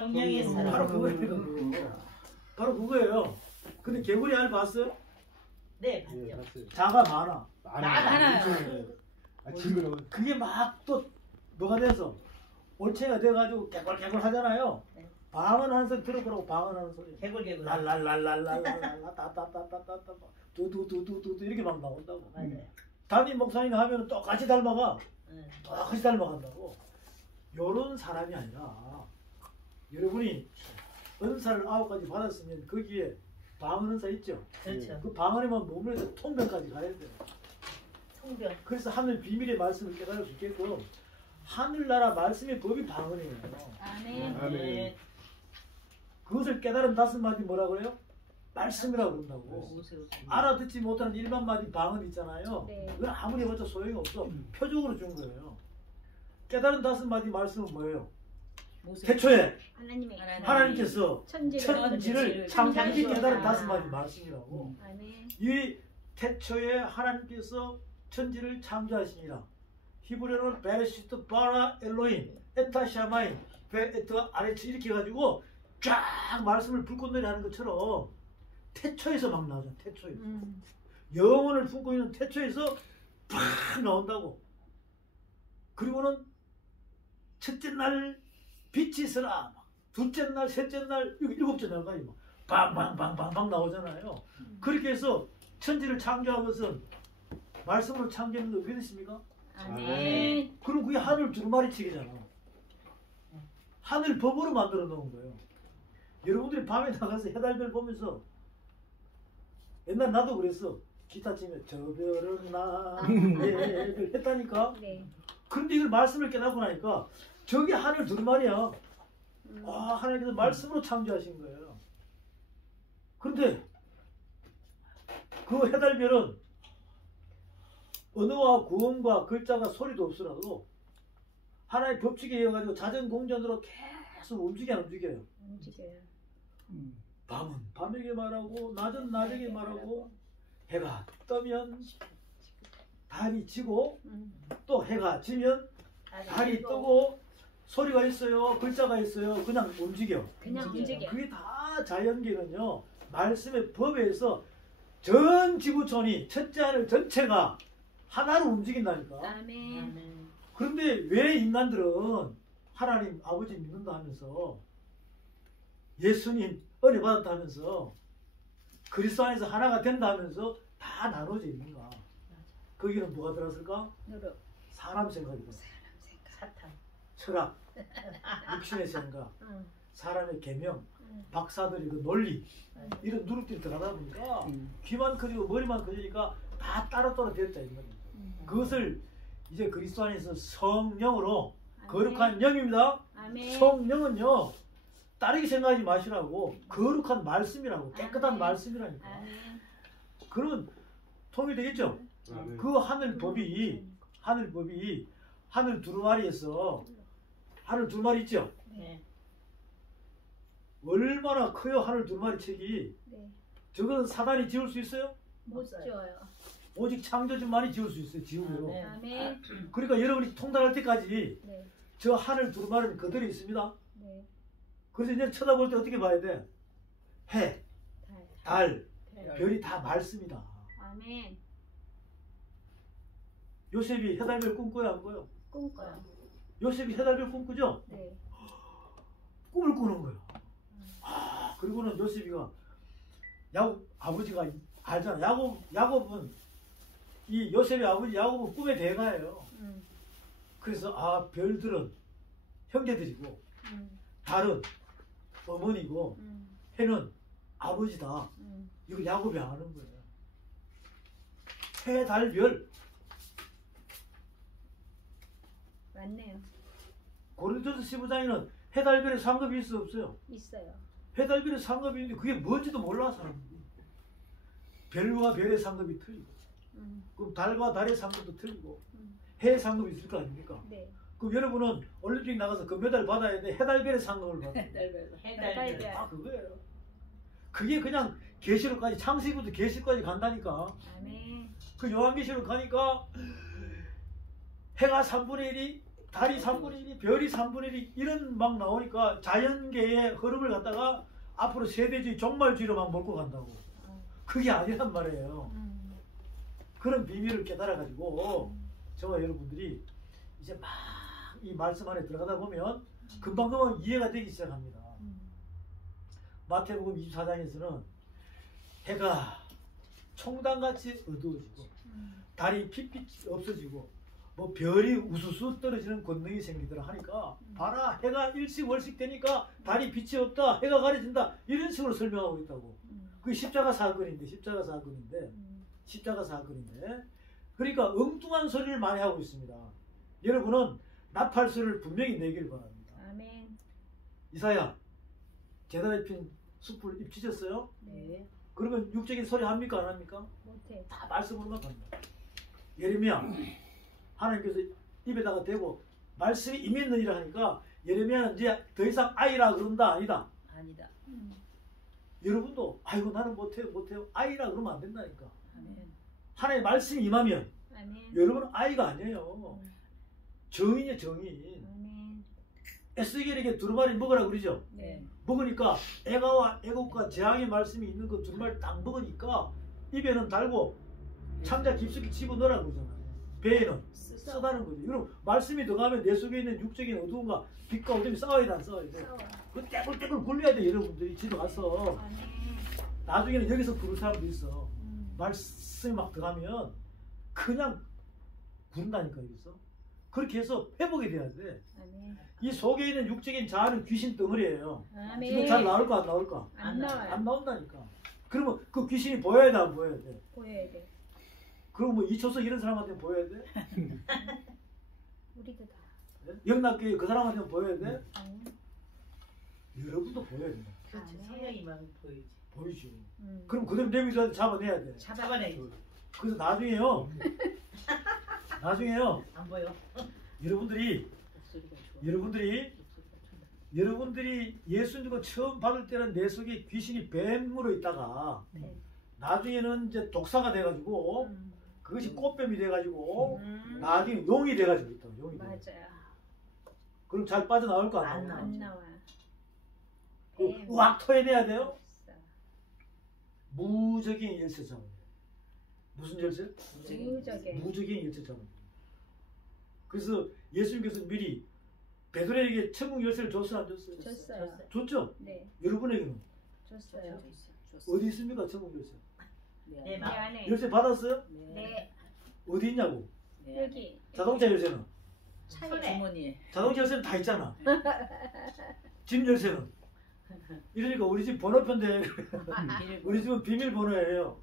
성령의 사랑. 바로 그거예요. 바로 그거예요. 근데 개구리 알 봤어요? 네, 봤죠. 자가 많아. 많아요. 징그러워. 그게 막 또 뭐가 돼서 올챙이가 돼가지고 깨골깨골 하잖아요. 네. 방언 한 소리 들어보라고 방언 하는 소리. 개굴개굴. 랄랄랄랄랄랄랄라 따따따따따따 두두두두두 이렇게 막 나온다고. 맞아요. 담임 목사님 하면 똑같이 닮아가. 네. 똑같이 닮아간다고. 요런 사람이 아니라 여러분이 은사를 9가지 받았으면 거기에 방언 은사 있죠. 그렇죠. 그 방언에만 몸에서 통변까지 가야 돼요. 성경. 그래서 하늘 비밀의 말씀을 깨달을 수 있게끔 하늘나라 말씀의 법이 방언이에요. 아멘. 아멘. 그것을 깨달은 5마디 뭐라 그래요? 말씀이라고 그런다고. 알아듣지 못하는 일반 마디 방언 있잖아요. 네. 그건 아무리 해봤자 소용이 없어. 표적으로 준 거예요. 깨달은 5마디 말씀은 뭐예요? 태초에 하나님의 하나님께서 천지를 창조하기 깨달은 창조하셨다. 5마디 말씀이라고. 아멘. 이 태초에 하나님께서 천지를 창조하시니라. 히브리어는 베레시트 바라 엘로임 에타 샤마인 베에트 아레츠 이렇게 해가지고 쫙 말씀을 불꽃놀이 하는 것처럼 태초에서 막 나오죠. 태초에서. 영혼을 품고 있는 태초에서 팍 나온다고. 그리고는 첫째 날 빛이 있으라. 둘째 날, 셋째 날, 7째 날까지 막 빵빵빵빵빵 나오잖아요. 그렇게 해서 천지를 창조한 것은 말씀으로 창조한 거 믿으십니까? 아멘. 그럼 그게 하늘 두루마리치기잖아. 하늘 법으로 만들어 놓은 거예요. 여러분들이 밤에 나가서 해달별 보면서 옛날 나도 그랬어. 기타 치면 저 별은 나의 했다니까. 네. 그런데 이걸 말씀을 깨닫고 나니까 저게 하늘 두루마리야. 아, 하나님께서 말씀으로 창조하신 거예요. 그런데 그 해달별은 언어와 구음과 글자가 소리도 없으라도 하나의 법칙에 의해가지고 자전공전으로 계속 움직여요. 움직여요. 밤은 밤에게 말하고 낮은 낮에게 말하고 해가 뜨면 달이 지고 또 해가 지면 달이 뜨고 소리가 있어요. 글자가 있어요. 그냥 움직여. 그냥 움직여. 그게 다 자연계는요. 말씀의 법에서 전 지구촌이 첫째 하늘 전체가 하나로 움직인다니까. 아멘. 그런데 왜 인간들은 하나님 아버지 믿는다 하면서 예수님 은혜 받았다 하면서 그리스도 안에서 하나가 된다 하면서 다 나눠져 있는가? 거기는 뭐가 들었을까? 노력. 사람 생각이고 사탄. 철학, 육신의 생각, 응. 사람의 계명, 응. 박사들의 그 논리 이런 누룩들이 들어가다 보니까 귀만 커지고 머리만 커지니까 다 따로따로 되었다 이 말이에요. 그것을 이제 그리스도 안에서 성령으로 거룩한 영입니다. 아멘. 성령은요 다르게 생각하지 마시라고 거룩한 말씀이라고 깨끗한 아멘. 말씀이라니까. 아멘. 그러면 통일되겠죠? 그 하늘 법이 하늘 두루마리에서 하늘 두루마리 있죠? 네. 얼마나 커요 하늘 두루마리 책이. 네. 저거는 사단이 지을 수 있어요? 못 지어요. 오직 창조주만이 지을 수 있어요. 지으로. 네. 아멘. 그러니까 여러분이 통달할 때까지 네. 저 하늘 두루마리는 그대로 있습니다. 네. 그래서 이제 쳐다볼 때 어떻게 봐야 돼? 해, 달. 달, 별이 다 말씀이다. 아멘. 요셉이 해달별 꿈꿔요 안 꿔요? 꿈꿔요. 요셉이 해달별 꿈꾸죠? 네. 꿈을 꾸는 거예요. 아, 그리고는 요셉이가 야곱 아버지가 알잖아. 야곱은 이 요셉의 아버지 야곱은 꿈의 대가예요. 그래서 아 별들은 형제들이고 달은 어머니고 해는 아버지다. 이걸 야곱이 아는 거예요. 해, 달, 별. 맞네요. 고린도서 15장에는 해, 달, 별의 상급이 있어 없어요? 있어요. 해, 달, 별의 상급이 있는데 그게 뭔지도 몰라 사람들이. 별과 별의 상급이 틀리고 그럼 달과 달의 상급도 틀리고 해의 상급이 있을 거 아닙니까? 네. 그럼 여러분은 올림픽 나가서 금메달 받아야 돼. 해, 달, 별의 상급을 받아야 돼. 해달별. 아 그거예요. 그게 그냥 계시록까지 창세기부터 계시록까지 간다니까. 아멘. 그 요한계시록 가니까 해가 3분의 1이 달이 3분의 1이 별이 3분의 1이 이런 막 나오니까 자연계의 흐름을 갖다가 앞으로 세대주의 종말주의로 막 몰고 간다고. 그게 아니란 말이에요. 그런 비밀을 깨달아가지고 저와 여러분들이 이제 막 이 말씀 안에 들어가다 보면 금방금방 이해가 되기 시작합니다. 마태복음 24장에서는 해가 총단같이 어두워지고 달이 핏빛이 없어지고 뭐 별이 우수수 떨어지는 권능이 생기더라 하니까 봐라 해가 일식월식 되니까 달이 빛이 없다 해가 가려진다 이런 식으로 설명하고 있다고. 그게 십자가 사건인데 그러니까 엉뚱한 소리를 많이 하고 있습니다. 여러분은 나팔소리를 분명히 내기를 바랍니다. 아멘. 이사야 제단에 핀 숯불 입 찢었어요? 네. 그러면 육적인 소리 합니까 안 합니까? 못해. 다 말씀으로만 갑니다. 예레미야 하나님께서 입에다가 대고 말씀이 임했느니라 하니까 예레미야는 이제 더 이상 아이라 그런다 아니다. 아니다. 여러분도 아이고 나는 못해요 아이라 그러면 안 된다니까. 아멘. 하나님의 말씀이 임하면 아멘. 여러분은 아이가 아니에요. 정인이에요 정인. 아멘. 에스겔에게 두루마리 먹으라 그러죠. 네. 먹으니까 애가와 애국과 재앙의 말씀이 있는 그 두루마리 딱 먹으니까 입에는 달고 창자 깊숙이 집어넣으라 그러잖아요. 배에는 쓰다는 거죠. 그럼 말씀이 들어가면 내 속에 있는 육적인 어두움과 빛과 어둠이 싸워야 돼 안 싸워야 돼? 싸워. 그 떼굴떼굴 굴려야 돼 여러분들이 집에 가서. 아멘. 나중에는 여기서 부를 사람도 있어. 말씀이 막 들어가면 그냥 구른다니까 여기서. 그렇게 해서 회복이 돼야 돼. 아멘. 이 속에 있는 육적인 자아는 귀신 덩어리예요. 아멘. 지금 잘 나올까 안 나올까? 안 나와요. 안 나온다니까. 그러면 그 귀신이 보여야 돼 안 보여야 돼? 보여야 돼. 그럼 뭐 이초석 이런 사람한테 보여야 돼? 우리도 다. 영락교회 그 사람한테 보여야 돼? 아멘. 여러분도 보여야 돼. 그렇지. 아멘. 성령이만 보이지. 보이죠. 그럼 그대로 내비둬야 잡아내야 돼. 잡아내. 그래서 나중에요. 안 보여. 여러분들이 목소리가 좋아. 여러분들이 예수 믿고 처음 받을 때는 내 속에 귀신이 뱀으로 있다가 네. 나중에는 이제 독사가 돼가지고 그것이 꽃뱀이 돼가지고 음. 나중에 용이 돼가지고 있다. 용이 돼. 맞아요. 그럼 잘 빠져나올 거 안 아니에요? 나와. 안 나와. 그 우악 토해내야 돼요. 없어. 무적인 열쇠 잡아요. 무슨 열쇠? 무적인. 무적인 열쇠 잡아요. 그래서 예수님께서 미리 베드로에게 천국 열쇠를 줬어요 안 줬어요? 줬어요. 줬죠? 네. 여러분에게는 줬어요. 어디 있습니까 천국 열쇠? 내 내 마음. 안에. 열쇠 받았어요? 네. 어디 있냐고? 여기. 자동차 열쇠는? 차에. 주머니에. 자동차 열쇠는 다 있잖아. 집 열쇠는? 이러니까 우리 집 번호표인데 우리 집은 비밀번호예요.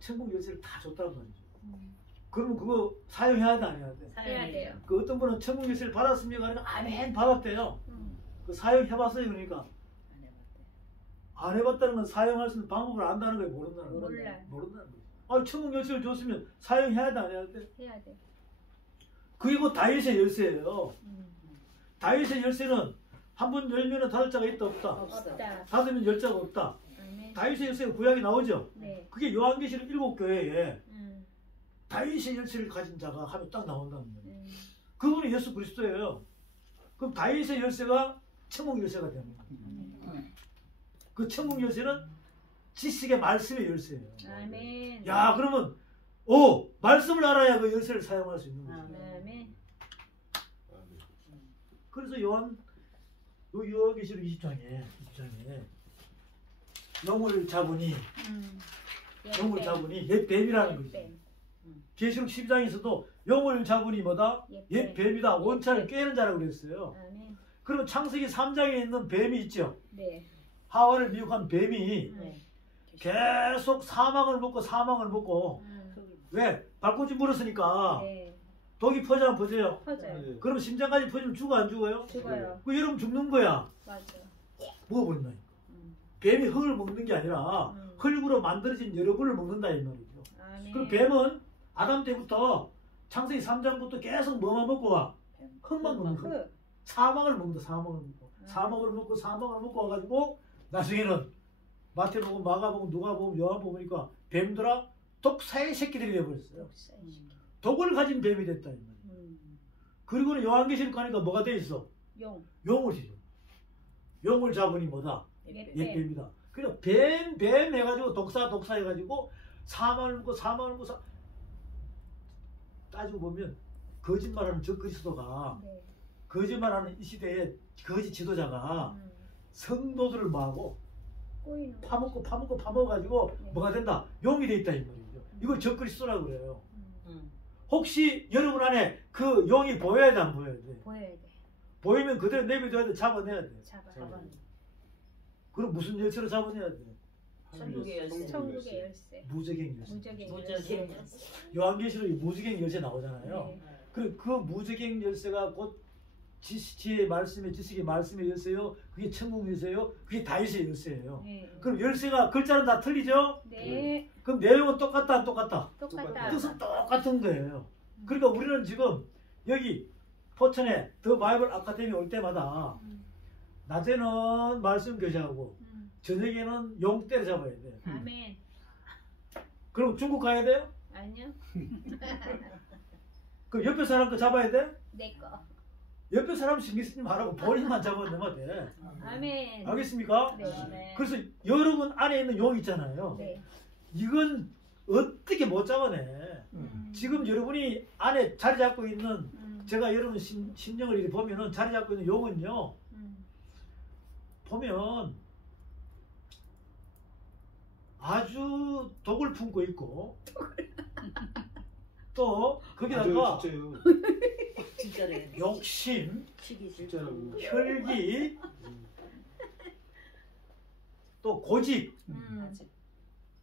천국 열쇠를 다 줬다는 말이죠. 그러면 그거 사용해야 돼 안 해야 돼? 해야 돼요. 그 어떤 분은 천국 열쇠를 받았습니까? 그러니까 아멘 받았대요. 그 사용해봤어요 그러니까? 안 해봤다는 건 사용할 수 있는 방법을 안다는 거예요 모른다는 거예요? 몰라요. 모른다는 거예요. 아 천국 열쇠를 줬으면 사용해야 돼 안 해야 돼? 해야 돼. 그게 곧 다윗의 열쇠예요. 다윗의 열쇠는 한 번 열면 다섯 자가 있다 없다? 없다. 닫으면 열 자가 없다. 아멘. 다윗의 열쇠가 구약에 나오죠? 네. 그게 요한계시록 7교회에 다윗의 열쇠를 가진 자가 하면 딱 나온다는 거예요. 그분이 예수 그리스도예요. 그럼 다윗의 열쇠가 천국 열쇠가 되는 거예요. 그 천국 열쇠는 지식의 말씀의 열쇠예요. 아멘. 야 그러면 말씀을 알아야 그 열쇠를 사용할 수 있는 거죠. 아멘. 그래서 요한계시록 20장에 영을 잡으니 옛 뱀이라는 거죠. 뱀. 계시록 12장에서도 영을 잡으니 뭐다? 옛 뱀이다. 원차를 꿰는 자라고 그랬어요. 아멘. 그럼 창세기 3장에 있는 뱀이 있죠. 네. 하와를 미혹한 뱀이 네. 계속 사망을 먹고 왜? 발꿈치 물었으니까 네. 독이 퍼져 안 퍼져요? 퍼져요. 그럼 심장까지 퍼지면 죽어 안 죽어요? 죽어요. 그 여러분 죽는 거야. 맞아. 먹어버린다니까. 뱀이 흙을 먹는 게 아니라 흙으로 만들어진 여러분을 먹는다 이 말이죠. 아멘. 그럼 뱀은 아담 때부터 창세기 3장부터 계속 뭐만 먹고 와? 흙만 먹는 흙. 사망을 먹는다. 사망을 먹고 와가지고 나중에는 마태복음, 마가복음, 누가복음, 요한복음 보니까 뱀들아 독사의 새끼들이 되어버렸어요. 독을 가진 뱀이 됐다 이 말이에요. 그리고는 요한계시록 가니까 뭐가 돼 있어? 용. 용을 지죠. 용을 잡으니 뭐다? 예. 옛뱀이다. 그래서 뱀 해가지고 독사 해가지고 사망을 묻고 따지고 보면 거짓말하는 저 그리스도가 네. 거짓말하는 이 시대에 거짓 지도자가 성도들을 뭐하고 꼬이는 거. 파먹어가지고 네. 뭐가 된다? 용이 돼 있다 이 말이죠. 이걸 저 그리스도라고 그래요. 응. 혹시 여러분 안에 그 용이 보여야 돼 안 보여야 돼? 보여야 돼. 보이면 그대로 내비둬야 돼. 잡아내야 돼. 잡아내. 그럼 무슨 열쇠로 잡아내야 돼? 천국의 열쇠. 천국의 열쇠. 무적행 열쇠. 무적의 무적의 열쇠. 요한계시록에 무적행 열쇠 나오잖아요. 네. 그 무적행 열쇠가 곧 지혜의 말씀의 지식의 말씀의 열쇠요. 그게 천국 열쇠요. 그게 다윗의 열쇠예요. 네. 그럼 열쇠가 글자는 다 틀리죠? 네. 그럼 내용은 똑같다 안 똑같다? 똑같다. 뜻은 똑같은 거예요. 그러니까 우리는 지금 여기 포천에 더 바이블 아카데미 올 때마다 낮에는 말씀 교제하고 저녁에는 용 때려잡아야 돼. 아멘. 그럼 중국 가야 돼요? 아니요. 그럼 옆에 사람 거 잡아야 돼? 내 거. 옆에 사람 신경 쓰지 말라고 본인만 잡아내면 돼. 아멘. 알겠습니까? 네. 그래서 여러분 안에 있는 용 있잖아요. 네. 이건 어떻게 못 잡아내? 지금 여러분이 안에 자리 잡고 있는 제가 여러분 심령을 이렇게 보면은 자리 잡고 있는 용은요. 보면 아주 독을 품고 있고 또 거기다가 진짜요. 진짜래. 욕심, 치기 진짜라고. 혈기, 또 고집,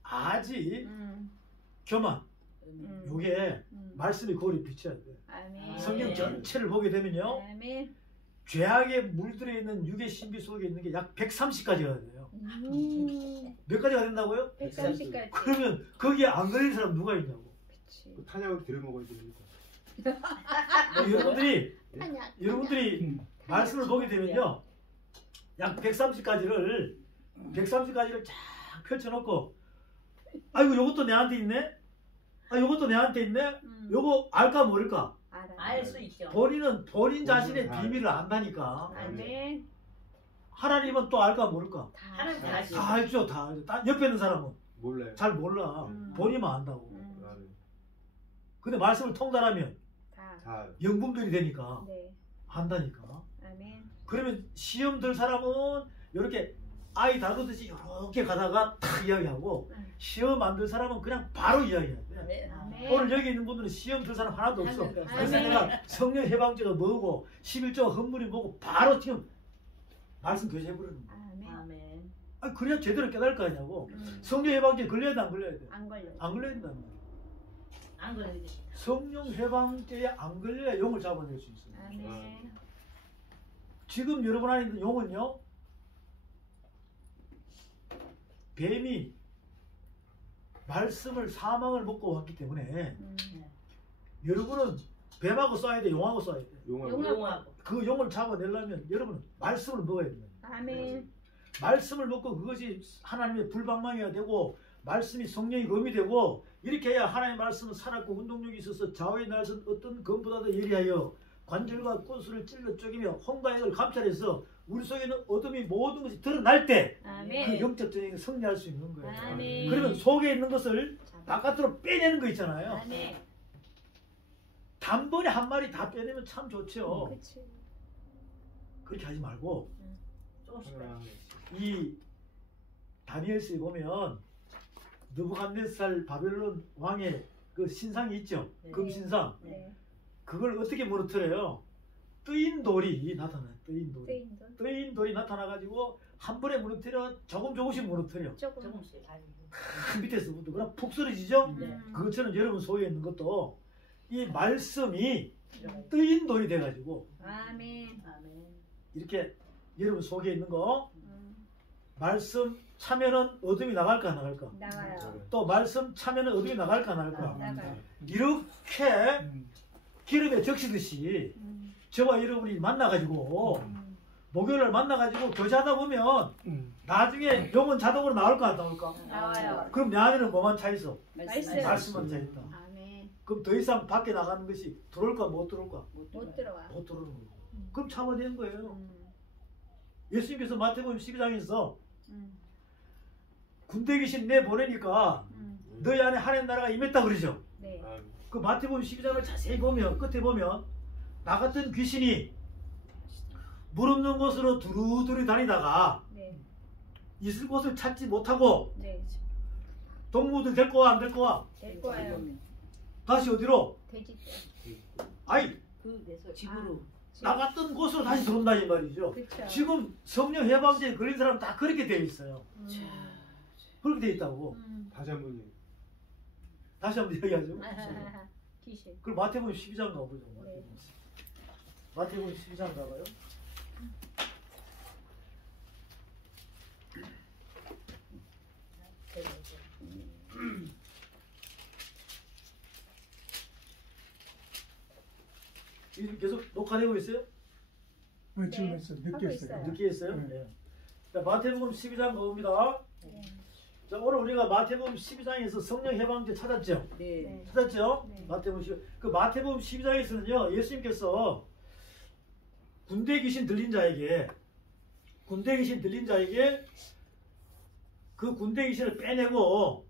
아지, 교만. 요게 말씀이 거울에 비춰야 돼. 아멘. 성경 전체를 보게 되면요. 아멘. 죄악에 물들어 있는 육의 신비 속에 있는 게 약 130가지가 돼요. 몇 가지가 된다고요? 130까지. 그러면 거기에 안 걸린 사람 누가 있냐고. 그치. 그 탄약을 들여 먹어야 됩니다. 여러분들이 말씀을 보게 되면요. 약 130가지를 쫙 펼쳐놓고 아이고 요것도 내한테 있네? 아 요것도 내한테 있네? 요거 알까 모를까? 알 수 있죠. 본인은 본인 자신의 다 비밀을 안다니까. 아멘. 하나님은 또 알까 모를까? 하나님 다 알죠. 다 알죠. 다 알죠. 옆에 있는 사람은 몰라요. 잘 몰라. 본인만 안다고. 아, 네. 근데 말씀을 통달하면 다. 다 영분별이 되니까 네. 안다니까. 아멘. 그러면 시험 들 사람은 이렇게 아이 다루듯이 이렇게 가다가 탁 이야기하고 시험 안 들 사람은 그냥 바로 이야기해야 돼. 네. 아멘. 오늘 여기 있는 분들은 시험 들 사람 하나도 없어. 하나도 없어. 그래서 아멘. 내가 성령 해방제가 뭐고 11조가 헌물이 뭐고 바로 지금 말씀 교제해버리는 거야. 아멘. 아멘. 아니 그래야 제대로 깨달을 거 아니냐고. 성령 해방제 걸려야 돼 안 걸려야 돼? 안 걸려. 안 걸려야 된다는 거야. 안 그래도 돼. 성령 해방제에 안 걸려야 용을 잡아낼 수 있어요. 아멘. 지금 여러분 안에 있는 용은요. 뱀이 말씀을 사망을 먹고 왔기 때문에 여러분은 뱀하고 싸워야 돼, 용하고 싸워야 돼. 용하고 용하고. 그 용을 잡아내려면 여러분은 말씀을 먹어야 돼요. 아멘. 말씀을 먹고 그것이 하나님의 불방망이가 되고 말씀이 성령이 검이 되고 이렇게 해야 하나님의 말씀은 살았고 운동력이 있어서 좌우의 날선 어떤 검보다도 예리하여 관절과 꾼수를 찔러 쪼개며 혼과 액을 감찰해서 우리 속에 있는 어둠이 모든 것이 드러날 때 그 아멘. 영적 전쟁에 승리할 수 있는 거예요. 아멘. 그러면 속에 있는 것을 바깥으로 빼내는 거 있잖아요. 아멘. 단번에 한 마리 다 빼내면 참 좋죠. 그치. 그렇게 하지 말고 조금씩. 하나, 이 다니엘서에 보면 느부갓네살 바벨론 왕의 그 신상이 있죠. 네. 금신상. 네. 그걸 어떻게 무너뜨려요? 뜨인 돌이 나타나요. 뜨인 돌이. 뜨인도. 뜨인 돌이 나타나가지고 한 번에 무너뜨려 조금씩 무너뜨려. 조금씩. 밑에서부터 그럼 푹 쓰러지죠? 네. 그것처럼 여러분 속에 있는 것도 이 말씀이 뜨인 돌이 돼가지고 아멘. 아멘. 이렇게 여러분 속에 있는 거 말씀 차면은 어둠이 나갈까 안 나갈까? 나가요. 또 말씀 차면은 어둠이 나갈까 안 나갈까? 나가요. 이렇게 기름에 적시듯이 저와 여러분이 만나가지고 목요일날 만나가지고 교제하다 보면 나중에 영은 자동으로 나올까 안 나올까? 나와요. 그럼 내 안에는 뭐만 차 있어? 말씀. 말씀만 차 있다. 아멘. 그럼 더 이상 밖에 나가는 것이 들어올까 못 들어올까? 못 들어와. 못 들어오는 거고. 그럼 참아낸 거예요. 음. 예수님께서 마태복음 12장에서 음. 군대 귀신 내보내니까 너희 안에 하나님 나라가 임했다 그러죠. 네. 그 마태복음 12장을 자세히 보면 끝에 보면 나 같은 귀신이 물 없는 곳으로 두루두루 다니다가 네. 있을 곳을 찾지 못하고 네. 동무들 데리고 와 안 데리고 와? 될 거예요. 다시 어디로? 돼지 때. 아이 그래서 집으로 나갔던 곳으로 다시 들어온다 이 말이죠. 그쵸. 지금 성령 해방제에 걸린 사람 다 그렇게 되어 있어요. 그렇게 되어 있다고. 다시 한 번. 다시 한번 이야기하죠. 귀신. 그럼 마태복음 12장 가보죠. 네. 마태복음 12장 가봐요. 이게 계속 녹화되고 있어요? 네, 지금 네, 했어. 하고 늦게 있어요. 했어요. 늦게 했어요? 네. 네. 자, 마태복음 12장 가봅니다. 네. 자, 오늘 우리가 마태복음 12장에서 성령 해방제 찾았죠? 네. 찾았죠? 네. 마태복음 12장. 그 마태복음 12장에서는요, 예수님께서 군대 귀신 들린 자에게 그 군대 귀신을 빼내고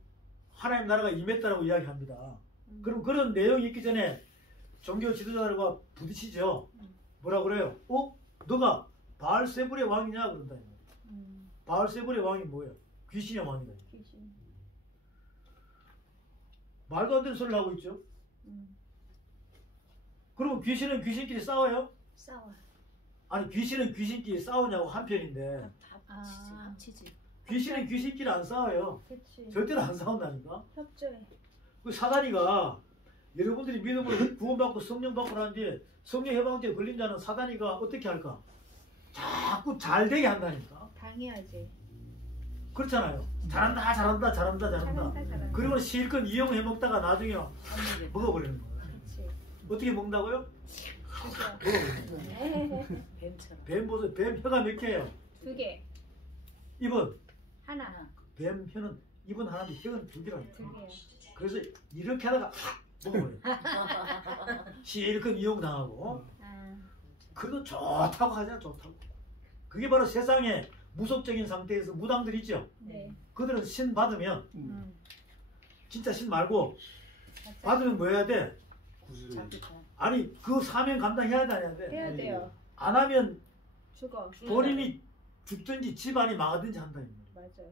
하나님 나라가 임했다라고 이야기합니다. 그럼 그런 내용이 있기 전에 종교 지도자들과 부딪히죠. 뭐라 그래요? 너가 바알세불의 왕이냐 그런다. 바알세불의 왕이 뭐예요? 귀신의 왕이다. 귀신. 말도 안 되는 소리를 하고 있죠. 그러면 귀신은 귀신끼리 싸워요? 싸워. 아니 귀신은 귀신끼리 싸우냐고 한편인데 합치지. 귀신은 귀신끼리 안 싸워요. 그치. 절대로 안 싸운다니까. 협조해. 그 사단이가 여러분들이 믿음으로 구원받고 성령 받고 나는데 성령 해방제에 걸린 자는 사단이가 어떻게 할까? 자꾸 잘 되게 한다니까. 당해야지. 그렇잖아요. 잘한다. 잘한다. 그리고 실컷 이용해 먹다가 나중에 먹어버리는 거예요. 그치. 어떻게 먹는다고요? 그죠. 먹어버리는 거예요. 뱀처럼. 뱀 보세요. 뱀 혀가 몇 개예요? 2개. 입은 하나. 뱀 혀는 입은 하나인데 혀는 2개라니까. 2개. 그래서 이렇게 하다가 먹어버려요. 실컷 이용당하고. 그래도 좋다고 하잖아. 좋다고. 그게 바로 세상에 무속적인 상태에서 무당들 있죠. 네. 그들은 신 받으면 진짜 신 말고 맞아. 받으면 뭐 해야 돼? 구슬. 아니 그 사명 감당해야 돼, 안 해야 돼? 해야 돼요. 안 하면 죽어. 본인이 죽든지 집안이 망하든지 한다. 맞아.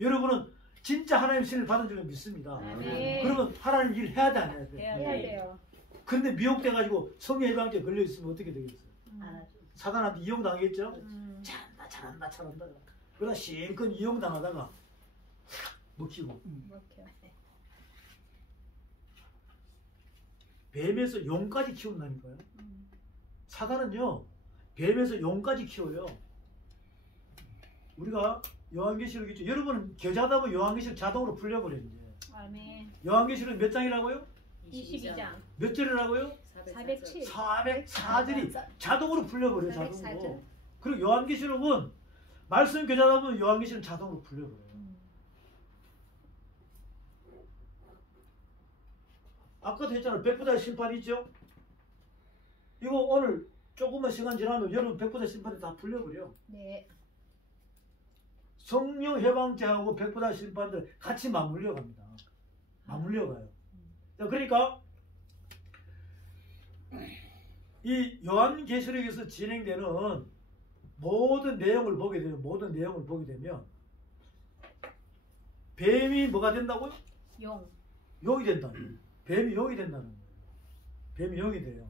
여러분은 진짜 하나님 신을 받은 줄을 믿습니다. 아멘. 그러면 하나님 일 해야 돼, 안 해야 돼? 해야 해야 돼요. 그런데 미혹돼가지고 성령 해방죄 걸려 있으면 어떻게 되겠어요? 안 하죠. 사단한테 이용당했죠? 음. 잘한다. 그러다 실컷 이용당하다가 먹히고. 먹혀. 뱀에서 용까지 키운다니까요. 사단은요, 뱀에서 용까지 키워요. 우리가 요한계시록 있죠. 여러분은 겨자다 보면 요한계시록 자동으로 풀려버려요. 이제. 아멘. 요한계시록은 몇 장이라고요? 22장. 몇 절이라고요? 407. 404절이 자동으로 풀려버려요. 자동으로. 404절. 그리고 요한계시록은 말씀 겨자다 보면 요한계시록은 자동으로 풀려버려요. 아까도 했잖아요. 백부자의 심판이 있죠? 이거 오늘 조금만 시간 지나면 여러분 백부자 심판이 다 풀려버려. 네. 성령 해방제하고 백부자 심판들 같이 맞물려 갑니다. 맞물려 가요. 자, 그러니까 이 요한계시록에서 진행되는 모든 내용을 보게 되면 뱀이 뭐가 된다고요? 용. 용이 된다. 뱀이 용이 된다는 거예요. 뱀이 용이 돼요.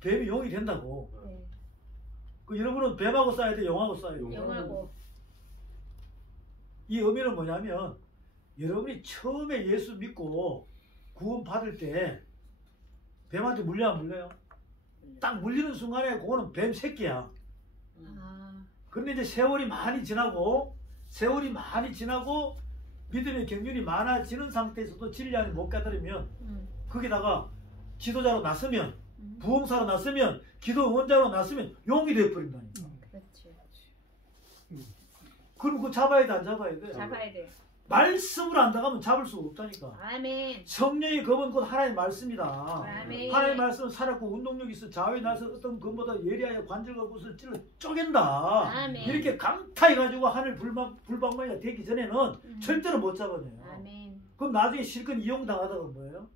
뱀이 용이 된다고. 네. 그 여러분은 뱀하고 싸야 돼, 용하고 싸야 돼. 용하고. 이 의미는 뭐냐면 여러분이 처음에 예수 믿고 구원 받을 때 뱀한테 물려 안 물려요? 딱 물리는 순간에 그거는 뱀 새끼야. 그런데 이제 세월이 많이 지나고 믿음의 경륜이 많아지는 상태에서도 진리안에 못 깨달으면 거기다가 지도자로 났으면 부흥사로 났으면 기도 응원자로 났으면 용이 되어버린다니까. 그렇지. 그럼 그거 잡아야 돼, 안 잡아야 돼? 잡아야 돼. 말씀을 안 나가면 잡을 수가 없다니까. 아멘. 성령의 검은 곧 하나님의 말씀이다. 아멘. 하나님의 말씀은 살았고 운동력이 있어 좌우에 나서 어떤 검보다 예리하여 관절과骨을 찔러 쪼갠다. 아멘. 이렇게 강타해가지고 하늘 불방망이가 되기 전에는 절대로 못 잡아내요. 아멘. 그럼 나중에 실컷 이용당하다가 뭐예요?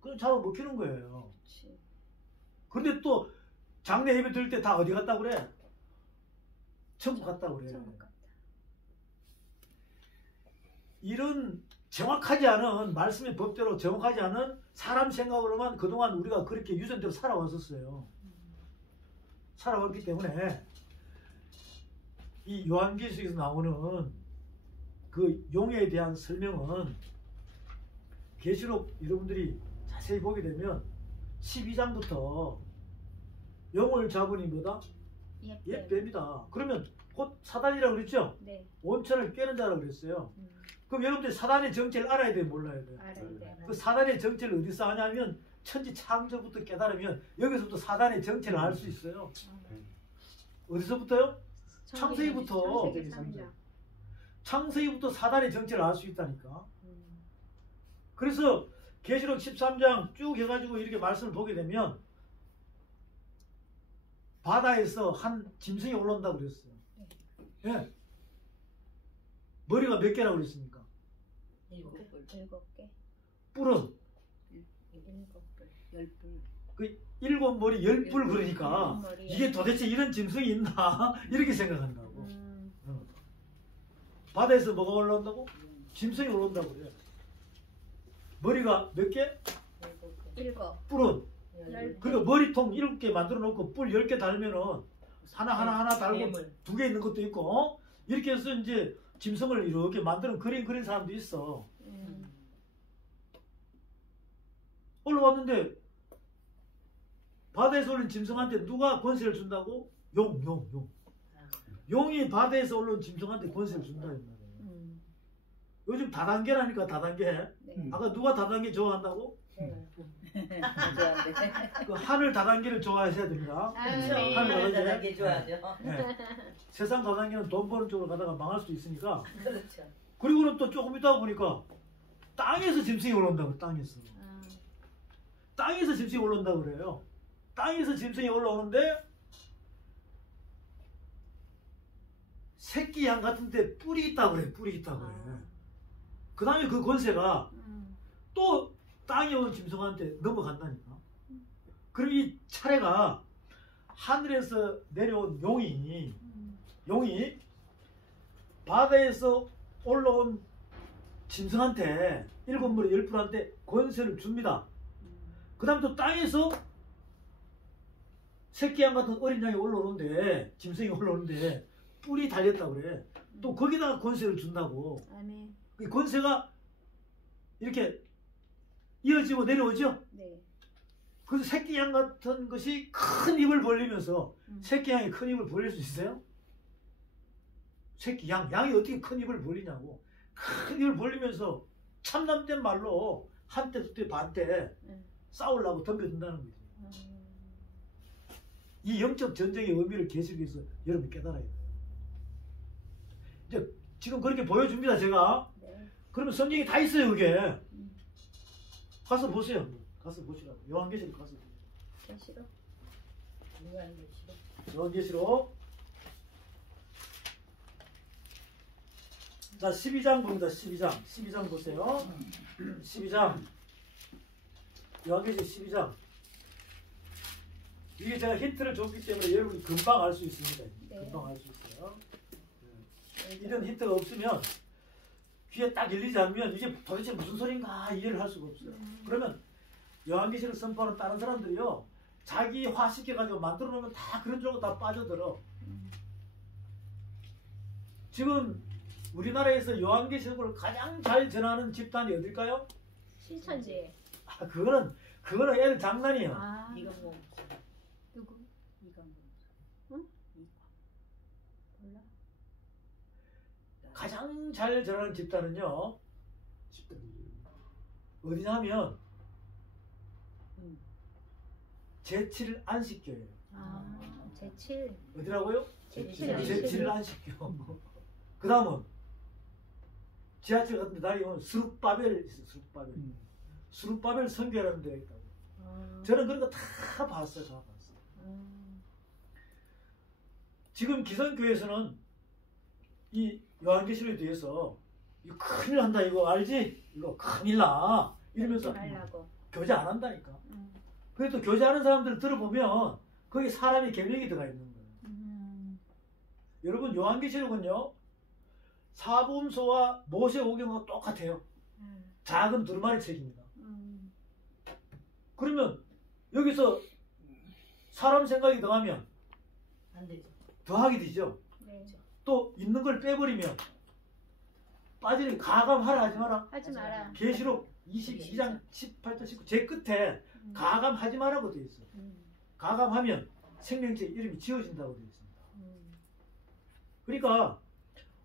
그럼 잡아 먹히는 거예요. 그치. 그런데 또 장례 예배 드릴 때 다 어디 갔다 그래? 천국 갔다 그래. 천국 갔다. 이런 정확하지 않은 말씀의 법대로 정확하지 않은 사람 생각으로만 그동안 우리가 그렇게 유전대로 살아왔었어요. 살아왔기 때문에 이 요한계시록에서 나오는 그 용에 대한 설명은 계시록 여러분들이 자세히 보게 되면 12장부터 용을 잡으니 뭐다? 옛뱀이다. 그러면 곧 사단이라고 그랬죠? 네. 온천을 깨는 자라고 그랬어요. 그럼 여러분들 사단의 정체를 알아야 돼요? 몰라야 돼요? 알아야 돼. 그 사단의 정체를 어디서 하냐면 천지 창조부터 깨달으면 여기서부터 사단의 정체를 알 수 있어요. 어디서부터요? 창세기부터. 창세기 3장. 창세기부터 사단의 정체를 알 수 있다니까. 그래서 계시록 13장 쭉 해가지고 이렇게 말씀을 보게 되면 바다에서 한 짐승이 올라온다고 그랬어요. 예. 머리가 몇 개라고 그랬습니까? 7개. 뿔은 10불. 그 7머리 10뿔 그러니까 머리에. 이게 도대체 이런 짐승이 있나 이렇게 생각한다고. 바다에서 뭐가 올라온다고? 짐승이 올라온다고 그래요. 머리가 몇 개? 7. 뿔은 열. 그러니까 머리통 7개 만들어 놓고 뿔 10개 달면은 하나 달고 2개 있는 것도 있고 이렇게 해서 이제 짐승을 이렇게 만드는 그린 사람도 있어. 올라왔는데 바다에서 올린 짐승한테 누가 권세를 준다고? 용. 용이 바다에서 올라온 짐승한테 권세를 준다 이 말이에요. 요즘 다단계라니까 다단계. 네. 아까 누가 다단계 좋아한다고? 그 하늘 다단계를 좋아하셔야 됩니다. 아멘. 하늘 다단계 좋아하죠. 네. 세상 다단계는 돈 버는 쪽으로 가다가 망할 수도 있으니까. 그렇죠. 그리고는 또 조금 있다 보니까 땅에서 짐승이 올라온다고. 땅에서 짐승이 올라온다고 그래요. 땅에서 짐승이 올라오는데 새끼 양 같은데 뿔이 있다고 그래. 뿔이 있다고 그래. 그 다음에 그 권세가 또 땅에 온 짐승한테 넘어간다니까. 그럼 이 차례가 하늘에서 내려온 용이 바다에서 올라온 짐승한테 7머리 10뿔한테 권세를 줍니다. 그 다음 또 땅에서 새끼 양 같은 어린 양이 올라오는데 짐승이 올라오는데 뿔이 달렸다고 그래. 또 거기다가 권세를 준다고. 아멘. 그 권세가 이렇게 이어지고 내려오죠. 네. 그래서 새끼 양 같은 것이 큰 입을 벌리면서 새끼 양이 큰 입을 벌릴 수 있어요? 새끼 양이 어떻게 큰 입을 벌리냐고. 큰 입을 벌리면서 참남된 말로 한때 두때 반때 싸우려고 덤벼든다는 거지. 이 영적 전쟁의 의미를 계시록에서 여러분이 깨달아야 돼요. 이제 지금 그렇게 보여줍니다 제가. 네. 그러면 성경이 다 있어요 그게. 가서 보세요. 가서 보시라고. 요한계시록 가서 보세요. 계시록. 요한계시록. 자 12장 봅니다. 12장 보세요. 12장. 요한계시록 12장. 이게 제가 힌트를 줬기 때문에 여러분이 금방 알 수 있습니다. 네. 금방 알 수 있어요. 이런 힌트가 없으면 귀에 딱 열리지 않으면 이게 도대체 무슨 소린가 이해를 할 수가 없어요. 그러면 요한계시록 선포하는 다른 사람들이요 자기 화시켜가지고 만들어 놓으면 다 그런 쪽으로 다 빠져들어. 지금 우리나라에서 요한계시록을 가장 잘 전하는 집단이 어딜까요? 신천지. 아 그거는 애들 장난이에요. 아. 이건 누구? 응? 몰라. 가장 잘 전하는 집단은요 어디냐면 제7 안식교예요. 제7. 어디라고요? 제7 제7 안식교. 그 다음은 지하철 같은 데 다니면 스룹바벨 있어. 스룹바벨. 스룹바벨 성교라는 데가 있다고. 저는 그런 거 다 봤어요. 다 봤어요. 지금 기성교회에서는 이 요한계시록에 대해서 이거 큰일 난다 이거 알지? 이거 큰일 나 이러면서 말라고. 교제 안 한다니까. 그래도 교제하는 사람들을 들어보면 거기 사람의 계명이 들어가 있는 거예요. 여러분 요한계시록은요 사복음서와 모세오경과 똑같아요. 작은 두루마리 책입니다. 그러면 여기서 사람 생각이 더하면 안 되죠. 더하게 되죠. 네. 또 있는 걸 빼버리면 빠지는 가감하라 하지 마라. 하지 마라. 계시록 22장 18절 19 제 끝에 가감하지 마라고 되어 있어요. 가감하면 생명체 이름이 지어진다고 되어 있습니다. 그러니까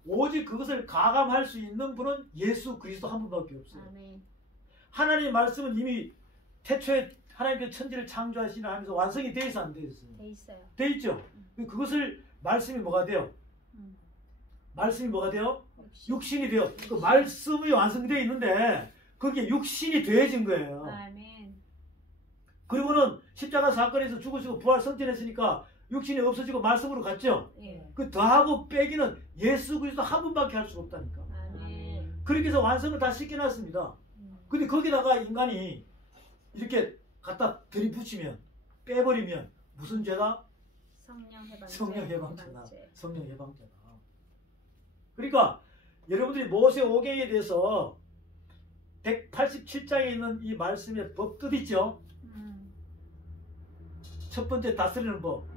오직 그것을 가감할 수 있는 분은 예수 그리스도 한 분밖에 없어요. 아멘. 하나님의 말씀은 이미 태초에 하나님께서 천지를 창조하시나 하면서 완성이 되어 있어 안 되어 있어요? 돼 있어요. 되어 있죠. 그것을 말씀이 뭐가 돼요? 말씀이 뭐가 돼요? 육신이 돼요. 그 말씀이 완성되어 있는데 그게 육신이 되어진 거예요. 아멘. 그리고는 십자가 사건에서 죽으시고 부활 성전했으니까 육신이 없어지고 말씀으로 갔죠. 예. 그 더하고 빼기는 예수 그리스도 한 분밖에 할 수가 없다니까. 아멘. 그렇게 해서 완성을 다 시켜놨습니다. 근데 거기다가 인간이 이렇게 갖다 들이붙이면 빼버리면 무슨 죄다? 성령 해방죄. 성령 해방죄다. 해방죄. 성령 해방죄다. 그러니까 여러분들이 모세오경에 대해서 187장에 있는 이 말씀의 법 뜻 있죠? 첫 번째 다스리는 법,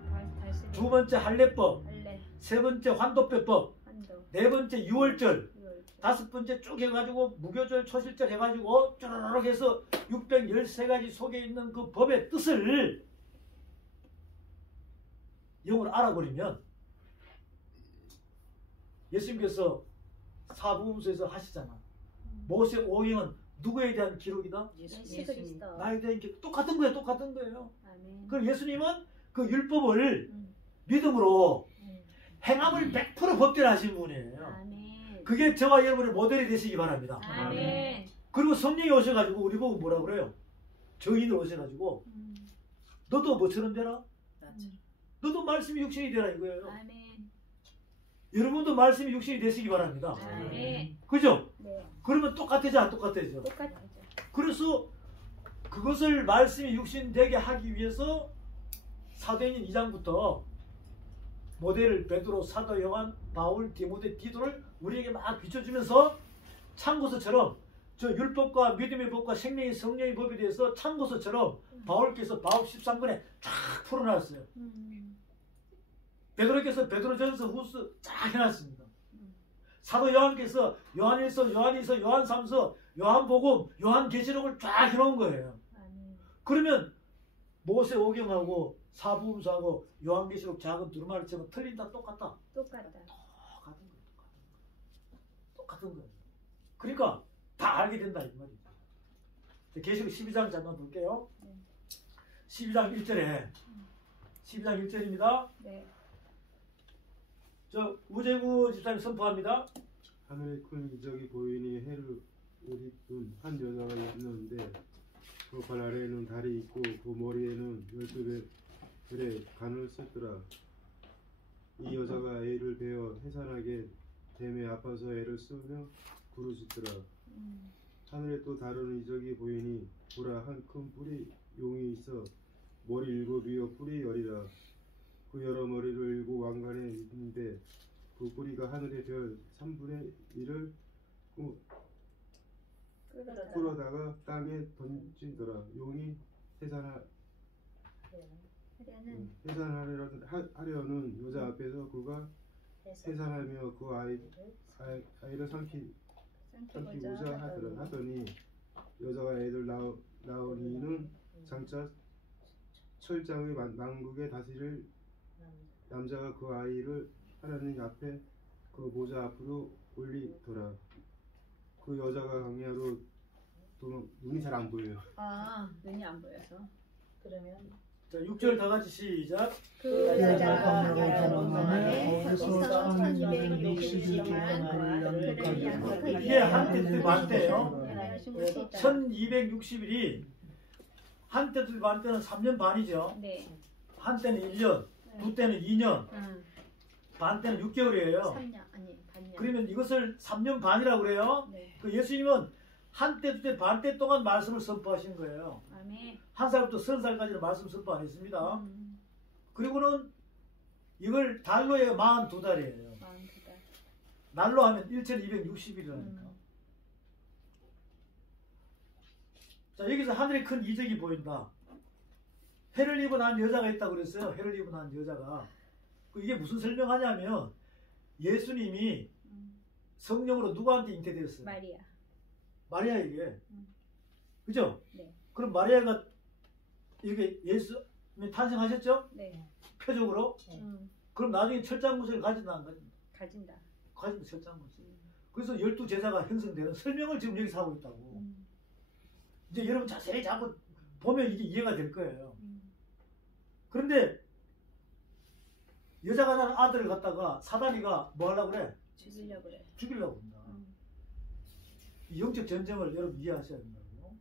다스리. 두 번째 할례법, 할례. 세 번째 환도뼈법, 환도. 네 번째 유월절, 유월절. 다섯 번째 쭉 해가지고 무교절, 초실절 해가지고 쭈르륵 해서 613가지 속에 있는 그 법의 뜻을 영어로 알아버리면 예수님께서 사복음서에서 하시잖아. 모세오경은 누구에 대한 기록이다? 예수 예수님. 그리스도. 나에 대한 기록. 똑같은 거예요. 똑같은 거예요. 아멘. 그럼 예수님은 그 율법을 음. 믿음으로 행함을 100% 법대로하신 분이에요. 아멘. 그게 저와 여러분의 모델이 되시기 바랍니다. 아멘. 그리고 성령이 오셔가지고 우리 보고 뭐라 그래요? 저희들 오셔가지고 너도 뭐처럼 되라? 너도 말씀이 육신이 되라 이거예요. 아멘. 여러분도 말씀이 육신이 되시기 바랍니다. 아멘. 그죠? 네. 그러면 똑같아져 안 똑같아져? 똑같죠. 그래서 그것을 말씀이 육신 되게 하기 위해서 사도행전 2장부터 모델을 베드로, 사도 요한, 바울, 디모데, 디도를 우리에게 막 비춰주면서 참고서처럼 저 율법과 믿음의 법과 생명의 성령의 법에 대해서 참고서처럼 바울께서 바울 13권에 쫙 풀어놨어요. 베드로께서 베드로전서 후서 쫙 해놨습니다. 사도 요한께서 요한일서, 요한이서, 요한삼서, 요한복음, 요한계시록을 쫙 해놓은 거예요. 아멘. 그러면 모세오경하고 사복음서하고 요한계시록 작은 두루마리처럼 틀린다 똑같다. 똑같다. 똑같은 거예요. 똑같은 거예요. 그러니까 다 알게 된다 이 말이죠. 계시록 12장 잠깐 볼게요. 12장 1절에 12장 1절입니다. 네. 저 우재구 집사님 선포합니다. 하늘에 큰 이적이 보이니 해를 옷 입은 한 여자가 있는데 그 발 아래에는 달이 있고 그 머리에는 12별의 간을 썼더라. 이 여자가 애를 베어 해산하게 됨에 아파서 애를 쓰며 부르짖더라. 하늘에 또 다른 이적이 보이니 보라 한 큰 뿔이 용이 있어 머리 7이요 뿔이 10이라. 그 여러 머리를 7 왕관에 있는데 그 뿌리가 하늘의 별 3분의 1을 끌어다가 땅에 던지더라. 용이 해산하려는 여자 앞에서 그가 해산하며 그 아이를 삼키고자 하더니 여자가 애를 낳으니는 장차 철장의 만국에 다스릴 남자가 그 아이를 하나님 앞에 그 모자 앞으로 올리더라. 그 여자가 광야로 눈이 잘 안 보여요. 아, 눈이 안 보여서. 그러면 자, 6절 다 같이 시작. 그 여자가 결혼하에 거기서 1260일 동안 이게 한때 반때예요. 네. 1260일이 한때 반때는 3년 반이죠. 네. 한때는 1년, 두 때는 2년, 응. 반 때는 6개월이에요. 3년 아니 반년. 그러면 이것을 3년 반이라고 그래요. 네. 그 예수님은 한때, 두 때, 반 때 동안 말씀을 선포하신 거예요. 아멘. 한 살부터 30살까지는 말씀 선포 안 했습니다. 그리고는 이걸 달로 해요. 42달이에요. 42달. 날로 하면 1260일이라니까. 자, 여기서 하늘에 큰 이적이 보인다. 해를 입은 한 여자가 있다고 그랬어요. 해를 입은 한 여자가. 이게 무슨 설명하냐면 예수님이 성령으로 누구한테 잉태되었어요? 마리아. 마리아 이게. 그죠? 네. 그럼 마리아가 이렇게 예수님이 탄생하셨죠? 네. 표적으로. 그럼 나중에 철장못을 가진다 안 가진다? 가진다. 가진다 철장못을. 그래서 12제자가 형성되는 설명을 지금 여기서 하고 있다고. 이제 여러분 자세히 자꾸 보면 이게 이해가 될 거예요. 그런데 여자가 낳은 아들을 갖다가 사단이가 뭐 하려고 그래? 죽이려고 그래. 죽이려고 한다. 이 영적 전쟁을 여러분 이해하셔야 된다고.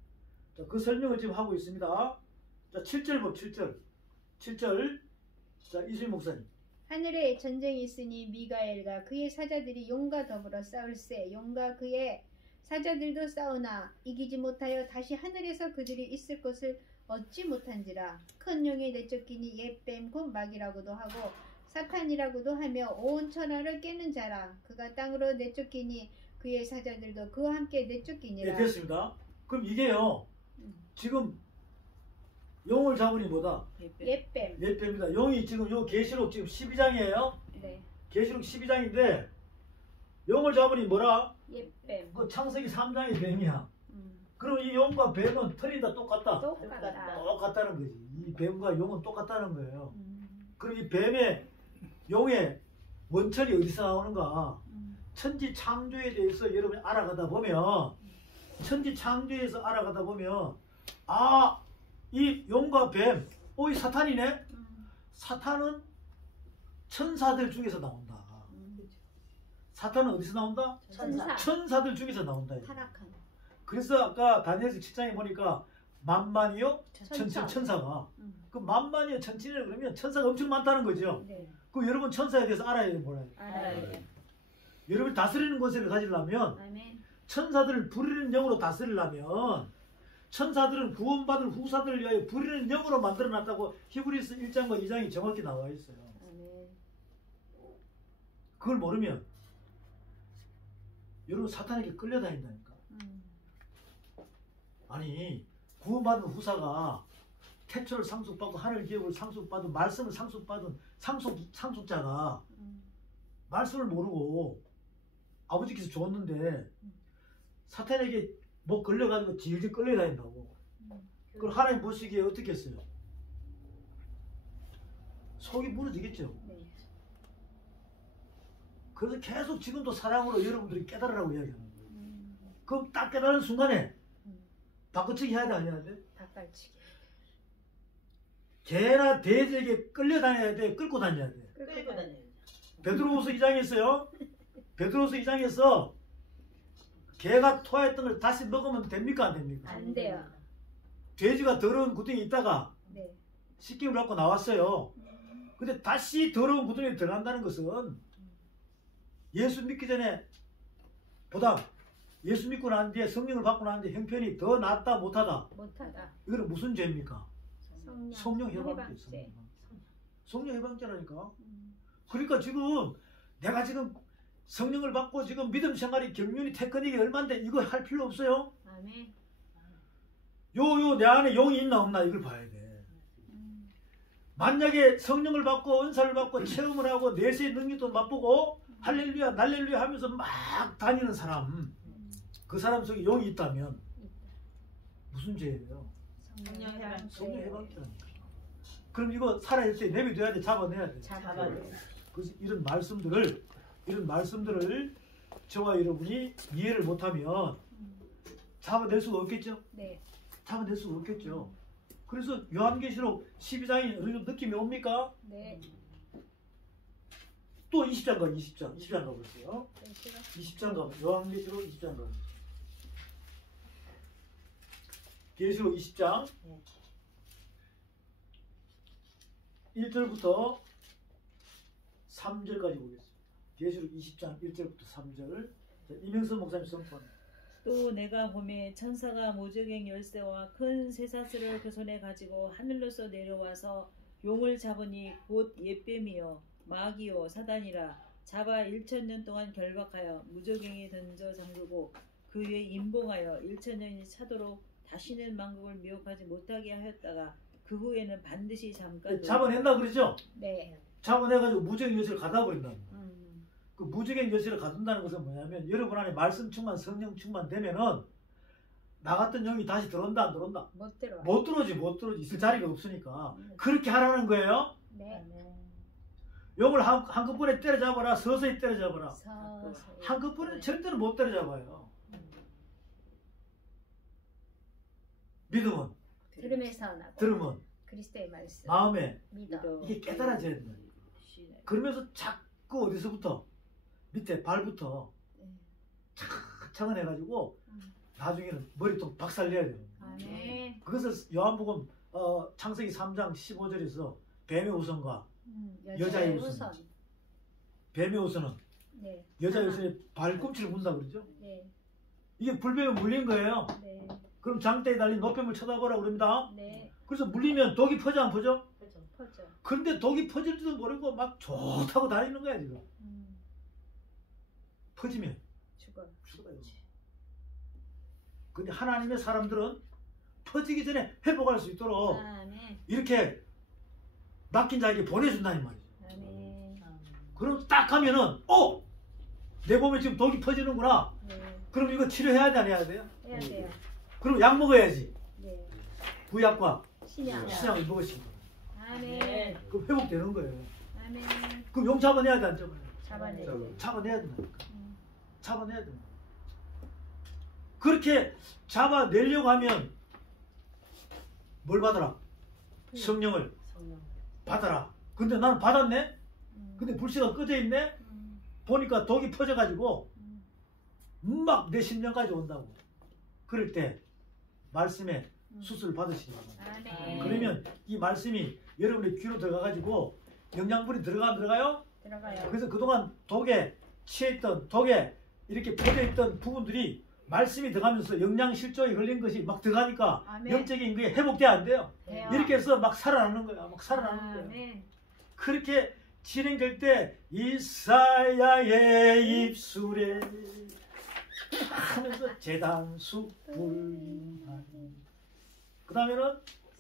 자, 그 설명을 지금 하고 있습니다. 자, 7절 법 7절. 7절. 자, 이수희 목사님. 하늘에 전쟁이 있으니 미가엘과 그의 사자들이 용과 더불어 싸울세. 용과 그의 사자들도 싸우나 이기지 못하여 다시 하늘에서 그들이 있을 것을 얻지 못한지라. 큰 용에 내쫓기니 옛뱀 곧 마귀라고도 하고 사탄이라고도 하며 온 천하를 깨는 자라. 그가 땅으로 내쫓기니 그의 사자들도 그와 함께 내쫓기니라. 네, 됐습니다. 그럼 이게요. 지금 용을 잡으니 뭐다? 옛뱀. 옛뱀입니다. 용이 지금 요 계시록 지금 12장이에요. 네. 계시록 12장인데 용을 잡으니 뭐라? 옛뱀. 그 창세기 3장의 뱀이야. 그럼 이 용과 뱀은 털이 다 똑같다. 똑같다. 똑같다는 거지. 이 뱀과 용은 똑같다는 거예요. 그럼 이 뱀의 용의 원천이 어디서 나오는가? 천지 창조에 대해서 여러분이 알아가다 보면 천지 창조에서 알아가다 보면 아, 이 용과 뱀, 이 사탄이네? 사탄은 천사들 중에서 나온다. 사탄은 어디서 나온다? 천사. 천사들 중에서 나온다. 타락한. 그래서 아까 다니엘서 7장에 보니까 만만이요? 천사. 천사가. 그 만만이요 천천이라 그러면 천사가 엄청 많다는 거죠. 네. 그 여러분 천사에 대해서 알아야 돼요, 몰라요? 알아야 돼. 여러분 다스리는 권세를 가지려면 아멘. 천사들을 부리는 영으로 다스리려면 천사들은 구원받을 후사들을 위하여 부리는 영으로 만들어놨다고 히브리서 1장과 2장이 정확히 나와 있어요. 아멘. 그걸 모르면 여러분 사탄에게 끌려다닌다니까. 아니 구원받은 후사가 태초를 상속받고 하늘 기업을 상속받은 말씀을 상속받은 상속자가 말씀을 모르고 아버지께서 줬는데 사탄에게 뭐 걸려가지고 질질 끌려다닌다고. 그걸 하나님 보시기에 어떻게 했어요? 속이 무너지겠죠. 네. 그래서 계속 지금도 사랑으로 여러분들이 깨달으라고 이야기하는 거예요. 그럼 딱 깨달은 순간에 바꿔치기 해야 돼, 안 해야 돼? 닭갈치기. 개나 돼지에게 끌려다녀야 돼, 끌고 다녀야 돼. 끌고 다녀요. 베드로후서 2장에서요. 베드로후서 2장에서 개가 토했던 걸 다시 먹으면 됩니까, 안 됩니까? 안 돼요. 돼지가 더러운 구덩이에 있다가 네. 씻김을 받고 나왔어요. 근데 다시 더러운 구덩이에 들어간다는 것은 예수 믿기 전에 보다 예수 믿고 난 뒤에 성령을 받고 난 뒤에 형편이 더 낫다 못하다. 못하다. 이거는 무슨 죄입니까? 성령 해방죄. 해방죄. 성령 해방죄라니까. 그러니까 지금 내가 지금 성령을 받고 지금 믿음 생활이 경륜이 테크닉이 얼마인데 이거 할 필요 없어요. 아멘. 내 안에 용이 있나 없나 이걸 봐야 돼. 만약에 성령을 받고 은사를 받고 체험을 하고 내세의 능력도 맛보고 할렐루야 날렐루야 하면서 막 다니는 사람, 그 사람 속에 용이 있다면 무슨 죄예요? 성령 해방죄. 성령 해방죄라니까. 그럼 이거 살아있을 때 내비둬야 돼, 잡아내야 돼. 잡아야 돼. 그래서 이런 말씀들을 저와 여러분이 이해를 못하면 잡아낼 수가 없겠죠? 네. 잡아낼 수가 없겠죠. 그래서 요한계시록 12장이 어느 정도 느낌이 옵니까? 네. 또 20장 가 20장 가보세요. 네, 싫어. 20장 가 요한계시록 20장 가. 계시록 20장 네. 1절부터 3절까지 보겠습니다. 계시록 20장 1절부터 3절. 이명선 목사님 선포합니다. 또 내가 보매 천사가 무저갱 열쇠와 큰 쇠사슬을 그 손에 가지고 하늘로서 내려와서 용을 잡으니 곧 옛뱀이요 마귀요 사단이라 잡아 1000년 동안 결박하여 무저갱에 던져 잠그고 그 위에 임봉하여 1000년이 차도록 다시는 만국을 미혹하지 못하게 하였다가 그 후에는 반드시 잠깐 잡아낸다 그러죠? 네. 잡아내가지고 무적의 여세를 가다 버린다. 음. 그 무적의 여세를 가둔다는 것은 뭐냐면 여러분 안에 말씀 충만, 성령 충만 되면은 나갔던 영이 다시 들어온다 안 들어온다? 못 들어. 못 들어오지. 있을 자리가 없으니까. 음. 그렇게 하라는 거예요. 네. 영을 한꺼번에 때려잡아라. 서서히 때려잡아라. 서서히. 한꺼번에 절대로 못 때려잡아요. 믿음은, 들음에서 나고 들으면, 그리스도의 말씀 마음에 믿어. 이게 깨달아져야 된다. 그러면서 자꾸 어디서부터 밑에 발부터 네. 차근차근 해가지고 나중에는 머리통 박살내야 돼요. 아멘. 그것을 요한복음 창세기 3장 15절에서 뱀의 우선과 여자의 우선. 뱀의 우선은 네. 여자의 우선에 발꿈치를 문다 그러죠. 네. 이게 불뱀에 물린 거예요. 네. 그럼 장대에 달린 노뱀을 쳐다보라 그럽니다. 네. 그래서 물리면 독이 퍼져 안 퍼져? 퍼져. 그런데 독이 퍼질지도 모르고 막 좋다고 다니는 거야 지금. 퍼지면 죽어. 죽어요. 근데 하나님의 사람들은 퍼지기 전에 회복할 수 있도록 아멘. 이렇게 맡긴 자에게 보내준다는 말이죠. 아멘. 그럼 딱 하면은 내 몸에 지금 독이 퍼지는구나. 네. 그럼 이거 치료해야 돼 안 해야 돼요? 해야 돼요. 그럼 약 먹어야지. 네. 구약과 신약. 신약을 먹으시고 아멘. 그럼 회복되는 거예요. 아멘. 그럼 용 잡아내야 돼 안 잡아내야 돼? 잡아내. 잡아내야 된다니까. 잡아내야 된다. 그렇게 잡아내려고 하면 뭘 받아라? 성령을 받아라. 근데 나는 받았네? 근데 불씨가 꺼져 있네? 보니까 독이 퍼져가지고 막 내 심령까지 온다고. 그럴 때 말씀에 수술을 받으시기 바랍니다. 아멘. 그러면 이 말씀이 여러분의 귀로 들어가가지고 영양분이 들어가요? 들어가요. 그래서 그동안 독에 취해있던 독에 이렇게 퍼져있던 부분들이 말씀이 들어가면서 영양실조에 걸린 것이 막 들어가니까 아멘. 영적인 게 회복돼야 안 돼요. 돼요. 이렇게 해서 막 살아나는 거야. 막 살아나는 거야. 아멘. 그렇게 진행될 때 이사야의 입술에 하면서 재단수 불하니 그 다음에는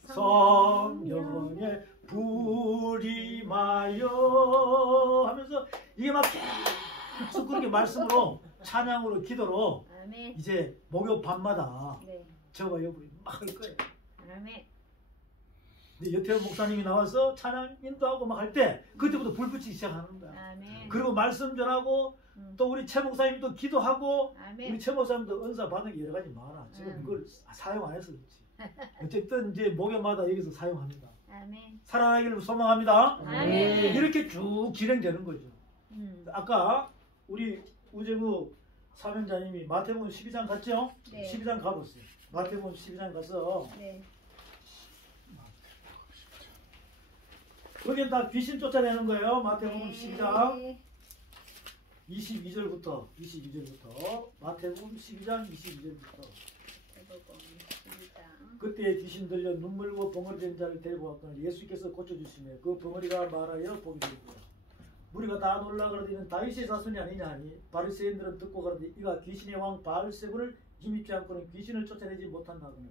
성령의 불이 마여 하면서 이게 막 계속 그렇게 말씀으로 찬양으로 기도로 아멘. 이제 목요 밤마다 네. 저와 여러분이 막 할 거예요. 아멘. 근데 여태현 목사님이 나와서 찬양 인도하고 막 할 때 그때부터 불 붙이기 시작하는 거야. 아멘. 그리고 말씀 전하고 또 우리 최 목사님도 기도하고 아멘. 우리 최 목사님도 은사 받은 게 여러 가지 많아. 지금 그걸 사용 안 해서 그렇지. 어쨌든 이제 목요마다 여기서 사용합니다. 아멘. 살아나기를 소망합니다. 아멘. 이렇게 쭉 진행되는 거죠. 아까 우리 우재구 사명자님이 마태복음 12장 갔죠? 네. 12장 가보세요. 마태복음 12장 가서 네. 여기는 다 귀신 쫓아내는 거예요. 마태복음 네. 12장 22절부터 마태복음 12장 22절부터 대복음 12장. 그때 귀신 들려 눈물고 벙어리 된 자를 데리고 왔거늘 예수께서 고쳐주시며 그 벙어리가 말하여 보게 되고요. 우리가 다 놀라 그러되 이는 다윗의 자손이 아니냐 하니 바리새인들은 듣고 그러되 이가 귀신의 왕 바알세불을 힘입지 않고는 귀신을 쫓아내지 못한다거늘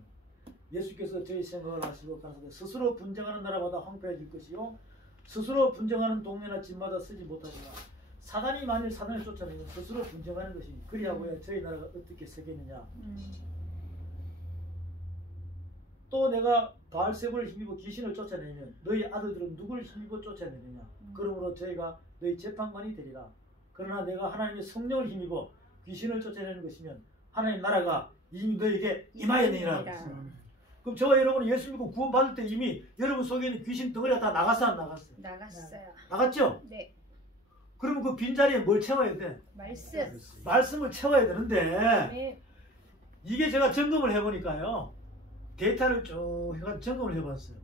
예수께서 저희 생각을 하시고 가라사대 스스로 분쟁하는 나라마다 황폐해질 것이요 스스로 분쟁하는 동네나 집마다 쓰지 못하리라. 사단이 만일 사단을 쫓아내면 스스로 분쟁하는 것이니 그리하고야 저희 나라가 어떻게 세겠느냐. 또 내가 바알세불을 힘입어 귀신을 쫓아내면 너희 아들들은 누구를 힘입어 쫓아내느냐. 그러므로 저희가 너희 재판관이 되리라. 그러나 내가 하나님의 성령을 힘입어 귀신을 쫓아내는 것이면 하나님 나라가 이미 너에게 임하였느니라. 그럼 저와 여러분은 예수 믿고 구원 받을 때 이미 여러분 속에 있는 귀신 덩어리가 다 나갔어 안 나갔어요? 나갔어요. 나갔죠? 네. 그러면 그 빈자리에 뭘 채워야 돼? 말씀. 말씀을 채워야 되는데 네. 이게 제가 점검을 해보니까요. 데이터를 쭉 해가지고 점검을 해봤어요.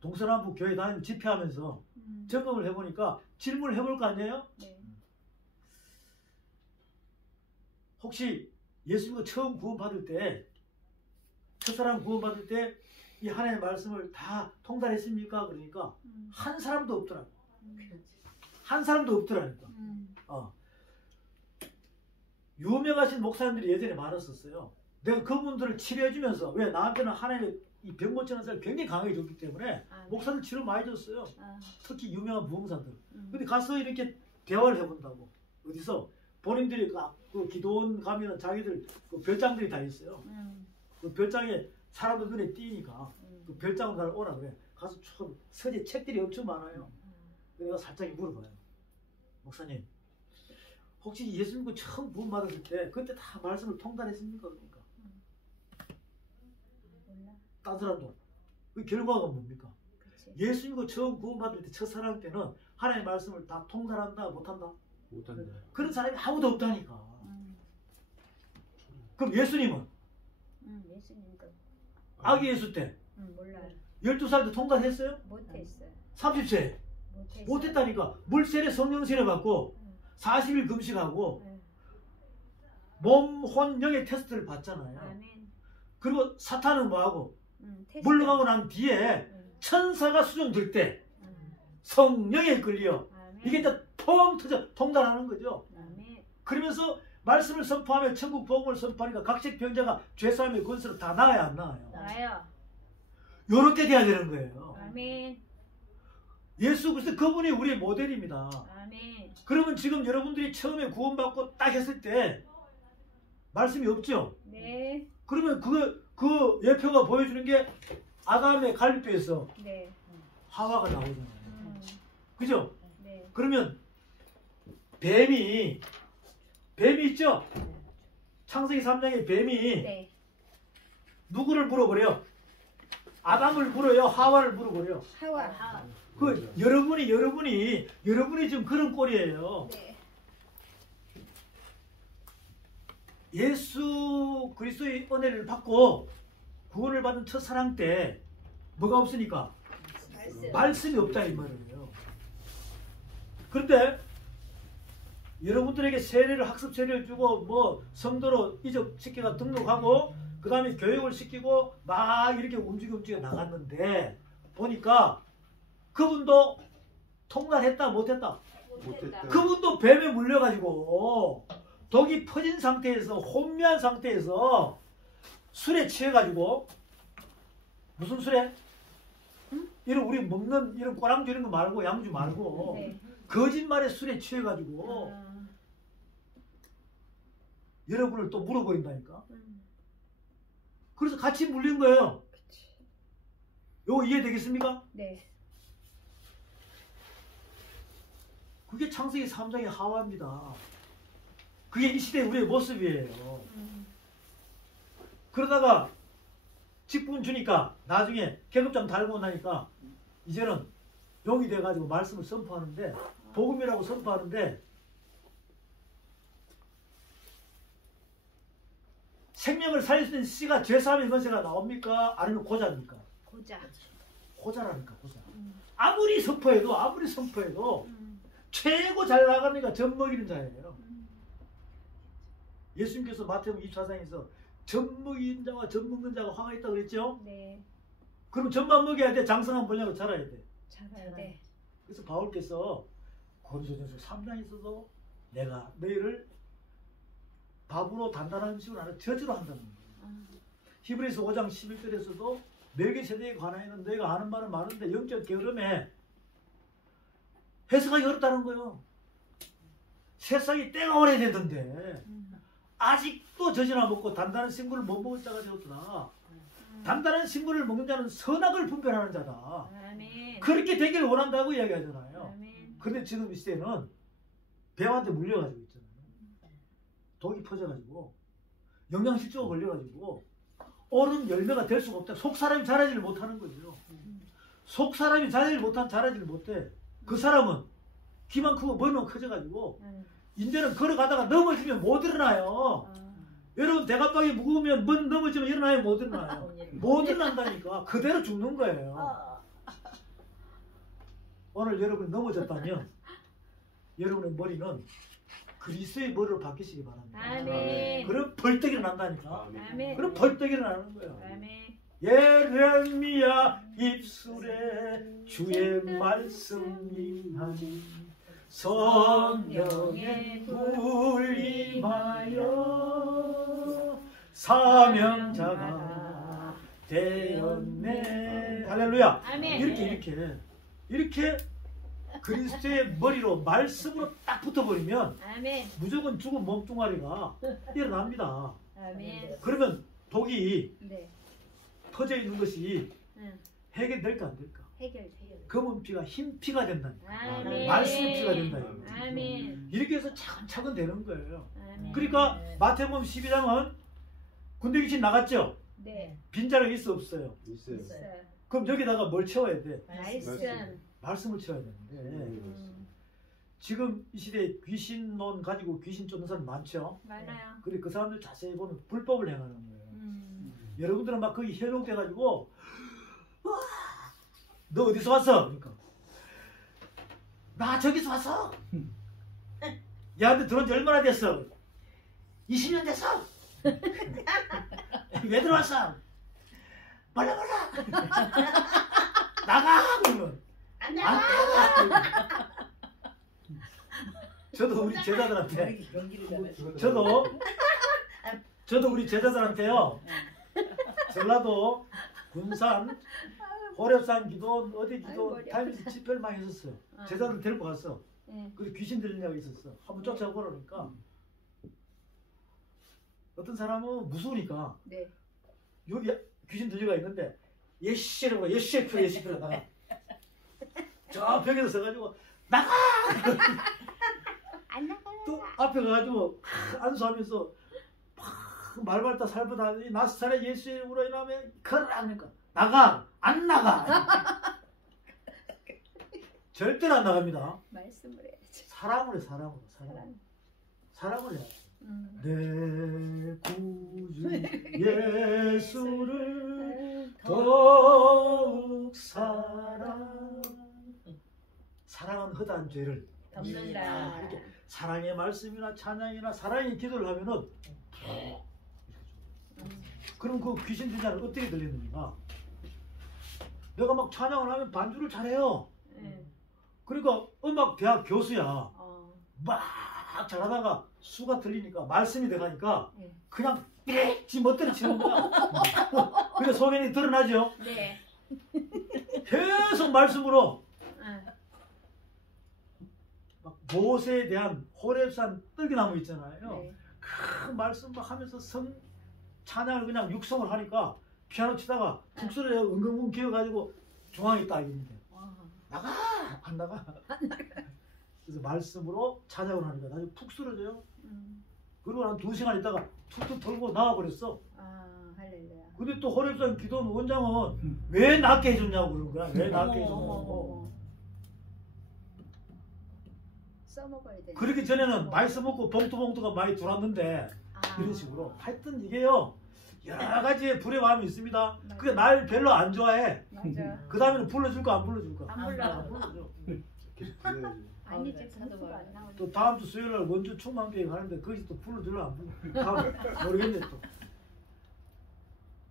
동서남북 교회 다니면서 집회하면서 점검을 해보니까 질문을 해볼 거 아니에요? 네. 혹시 예수 믿고 처음 구원받을 때 첫사랑 구원받을 때 이 하나님의 말씀을 다 통달했습니까? 그러니까 한 사람도 없더라고요. 한 사람도 없더라니까. 유명하신 목사님들이 예전에 많았었어요. 내가 그분들을 치료해주면서 왜 나한테는 하나님의 이 병 고치는 사람이 굉장히 강하게 줬기 때문에 목사들 치료 많이 줬어요. 특히 유명한 부흥사들. 근데 가서 이렇게 대화를 해본다고. 어디서? 본인들이 그 기도원 가면은 자기들 그 별장들이 다 있어요. 그 별장에 사람들 눈에 띄니까 그 별장으로 날 오라 그래. 가서 참 서재 책들이 엄청 많아요. 내가 살짝 물어봐요. 목사님, 혹시 예수 믿고 처음 구원 받았을 때 그때 다 말씀을 통달했습니까? 그러니까. 딴 사람도. 그 결과가 뭡니까? 그치. 예수 믿고 처음 구원 받을 때 첫사랑 때는 하나님의 말씀을 다 통달한다 못한다? 못한다. 그런 사람이 아무도 없다니까. 그럼 예수님은? 예수님도 아기 예수 때 몰라요. 12살도 통달했어요? 못했어요. 30세 못했다니까. 물세례 성령세례 받고 40일 금식하고 몸, 혼, 영의 테스트를 받잖아요. 아멘. 그리고 사탄은 뭐하고? 테스트. 물러가고 난 뒤에 천사가 수종 들 때 성령에 끌려 아멘. 이게 이제 통 터져 통달하는 거죠. 아멘. 그러면서 말씀을 선포하며 천국 복음을 선포하니까 각색 병자가 죄사함의 권세로 다 나아야 안 나아요? 나요. 요렇게 돼야 되는 거예요. 아멘. 예수 그리스도 그분이 우리의 모델입니다. 아멘. 그러면 지금 여러분들이 처음에 구원받고 딱 했을 때 말씀이 없죠? 네. 그러면 그 예표가 보여주는 게 아담의 갈비뼈에서 네. 하와가 나오잖아요. 그죠? 네. 그러면 뱀이 있죠? 창세기 3장에 뱀이 네. 누구를 물어버려요? 아담을 물어요? 하와를 물어버려요? 하와. 그 여러분이 지금 그런 꼴이에요. 네. 예수 그리스도의 은혜를 받고 구원을 받은 첫사랑 때 뭐가 없으니까? 말씀이 없다 이 말이에요. 그런데 여러분들에게 세례를 학습 세례를 주고 뭐 성도로 이적시켜가 등록하고 그 다음에 교육을 시키고 막 이렇게 움직여 나갔는데 보니까 그분도 통달했다 못했다? 못했다. 그분도 뱀에 물려가지고 독이 퍼진 상태에서 혼미한 상태에서 술에 취해가지고 무슨 술에? 이런 우리 먹는 이런 꼬랑주 이런 거 말고 양주 말고 네. 거짓말에 술에 취해가지고 여러분을 또 물어버린다니까. 그래서 같이 물린 거예요. 요거 이해되겠습니까? 네. 그게 창세기 3장의 하와입니다. 그게 이 시대의 우리의 모습이에요. 그러다가 직분 주니까 나중에 계급장 달고 나니까 이제는 용이 돼가지고 말씀을 선포하는데 복음이라고 선포하는데 생명을 살릴 수 있는 씨가 죄사함의 권세가 나옵니까? 아니면 고자입니까? 고자. 고자라니까 고자. 아무리 선포해도 최고 잘 나가니까 젖 먹이는 자예요. 예수님께서 마태복음 24장에서 젖 먹이는 자와 젖 먹는 자가 화가 있다고 그랬죠? 네. 그럼 젖만 먹여야 돼? 장성한 번영을 자라야 돼? 잘해야 돼. 그래서 바울께서 고린도전서 3장에서도 내가 너희를 밥으로 단단한 음식을 아니라 저주로 한다는 거예요. 히브리서 5장 11절에서도 멜기세덱에 관하여는 너희가 아는 바는 많은데 영적 게으름에 해석하기 어렵다는 거예요. 세상이 때가 오래됐는데 아직도 젖이나 먹고 단단한 식물을 못 먹은 자가 되었구나. 단단한 식물을 먹는 자는 선악을 분별하는 자다. 아멘. 그렇게 되기를 원한다고 이야기하잖아요. 아멘. 근데 지금 이 시대는 뱀한테 물려가지고 있잖아요. 독이 퍼져가지고 영양실조가 걸려가지고 옳은 열매가 될 수가 없다. 속 사람이 자라지를 못하는 거죠. 속 사람이 자라지를 못해. 그 사람은 귀만 크고 머리만 커져가지고 이제는 걸어가다가 넘어지면 못 일어나요. 여러분 대가방이 무거우면 넘어지면 일어나요? 못 일어나요? 못 일어난다니까. 그대로 죽는 거예요. 오늘 여러분이 넘어졌다면 여러분의 머리는 그리스도의 머리로 바뀌시기 바랍니다. 아멘. 그럼 벌떡 일어난다니까. 아멘. 그럼 벌떡 일어나는 거예요. 아멘. 예레미야 입술에 주의 말씀이 하니 성령의 불 임하여 사명자가 되었네. 할렐루야. 아멘. 이렇게 그리스도의 머리로 말씀으로 딱 붙어버리면 아멘. 무조건 죽은 몸뚱아리가 일어납니다. 아멘. 그러면 독이 네. 터져 있는 것이 응. 해결될까 안 될까? 해결. 검은 피가 흰 피가 된다니까. 아멘. 말씀의 피가 된다. 아멘. 이렇게 해서 차근차근 되는 거예요. 아멘. 그러니까 마태복음 12장은 군대 귀신 나갔죠? 네. 빈자리가 있어 없어요? 있어요. 있어요. 그럼 여기다가 뭘 채워야 돼? 말씀. 말씀을 채워야 되는데 음. 지금 이 시대에 귀신론 가지고 귀신 쫓는 사람 많죠? 많아요. 그리고 그 사람들 자세히 보면 불법을 행하는 거예요. 여러분들은 막 거기 현혹돼가지고 너 어디서 왔어? 그러니까 나 저기서 왔어. 야한테 들어온 지 얼마나 됐어? 20년 됐어. 왜 들어왔어? 몰라. 나가. 그러면 안 나가. 저도 우리 제자들한테 저도 우리 제자들한테요. 전라도 군산 호랩산 기도 어디 기도 아이고, 타임스 집회를 많이 했었어요. 제자들 데리고 갔어. 네. 그리고 귀신 들린 애가 있었어. 한번 쫓아보라니까 어떤 사람은 무서우니까 네. 여기 귀신 들려가 있는데 예시라고 예시표 나가. 저 벽에서 서가지고 나가. 안 나가. 또 앞에 가가지고 안수하면서 말발다 살보다 나사렛 예수의 이름으로 인하면 걸어라 하니까 나가. 안 나가. 절대로 안 나갑니다. 말씀을 해야지. 사랑으로 해야 돼. 내 구주 예수를 더욱 사랑은 허다한 죄를 덮는다. 이렇게 사랑의 말씀이나 찬양이나 사랑의 기도를 하면은 그럼 그 귀신 들린 자는 어떻게 들리는가? 내가 막 찬양을 하면 반주를 잘해요. 그러니까 음악대학 교수야. 막 잘하다가 수가 들리니까 말씀이 돼가니까 그냥 지 멋대로 치는 거야. 그게 소견이 드러나죠. 네. 계속 말씀으로 막 모세에 대한 호렙산 떡이나무 있잖아요. 네. 그 말씀 막 하면서 성 찬양을 그냥 육성을 하니까 피아노 치다가 북소리에 은근근 기어가지고 중앙에 딱 있는데 나가 안 나가. 그래서 말씀으로 찬양을 하니까 나중에 푹 쓰러져요. 그리고 한 2시간 있다가 툭툭 털고 나와버렸어. 할렐루야. 근데 또 호렙산 기도는 원장은 왜 낫게 해줬냐고 그러는 거야. 왜 낫게 해줬냐고. 써먹어야 돼. 그러기 전에는 많이 써먹고 봉투가 많이 들어왔는데 이런 식으로 하여튼 이게요 여러 가지의 불의 마음이 있습니다. 그게 날 별로 안 좋아해. 맞아. 그 다음에는 불러줄까 안 불러줄까? 안 불러. 불러줘. 계속 불러야지. 아니지. 봉투가 안 나오지. 또 다음 주 수요일 날 원주 충만교회 가는데 거기서 또 불러줄라 안 불러? 다음 모르겠네 또.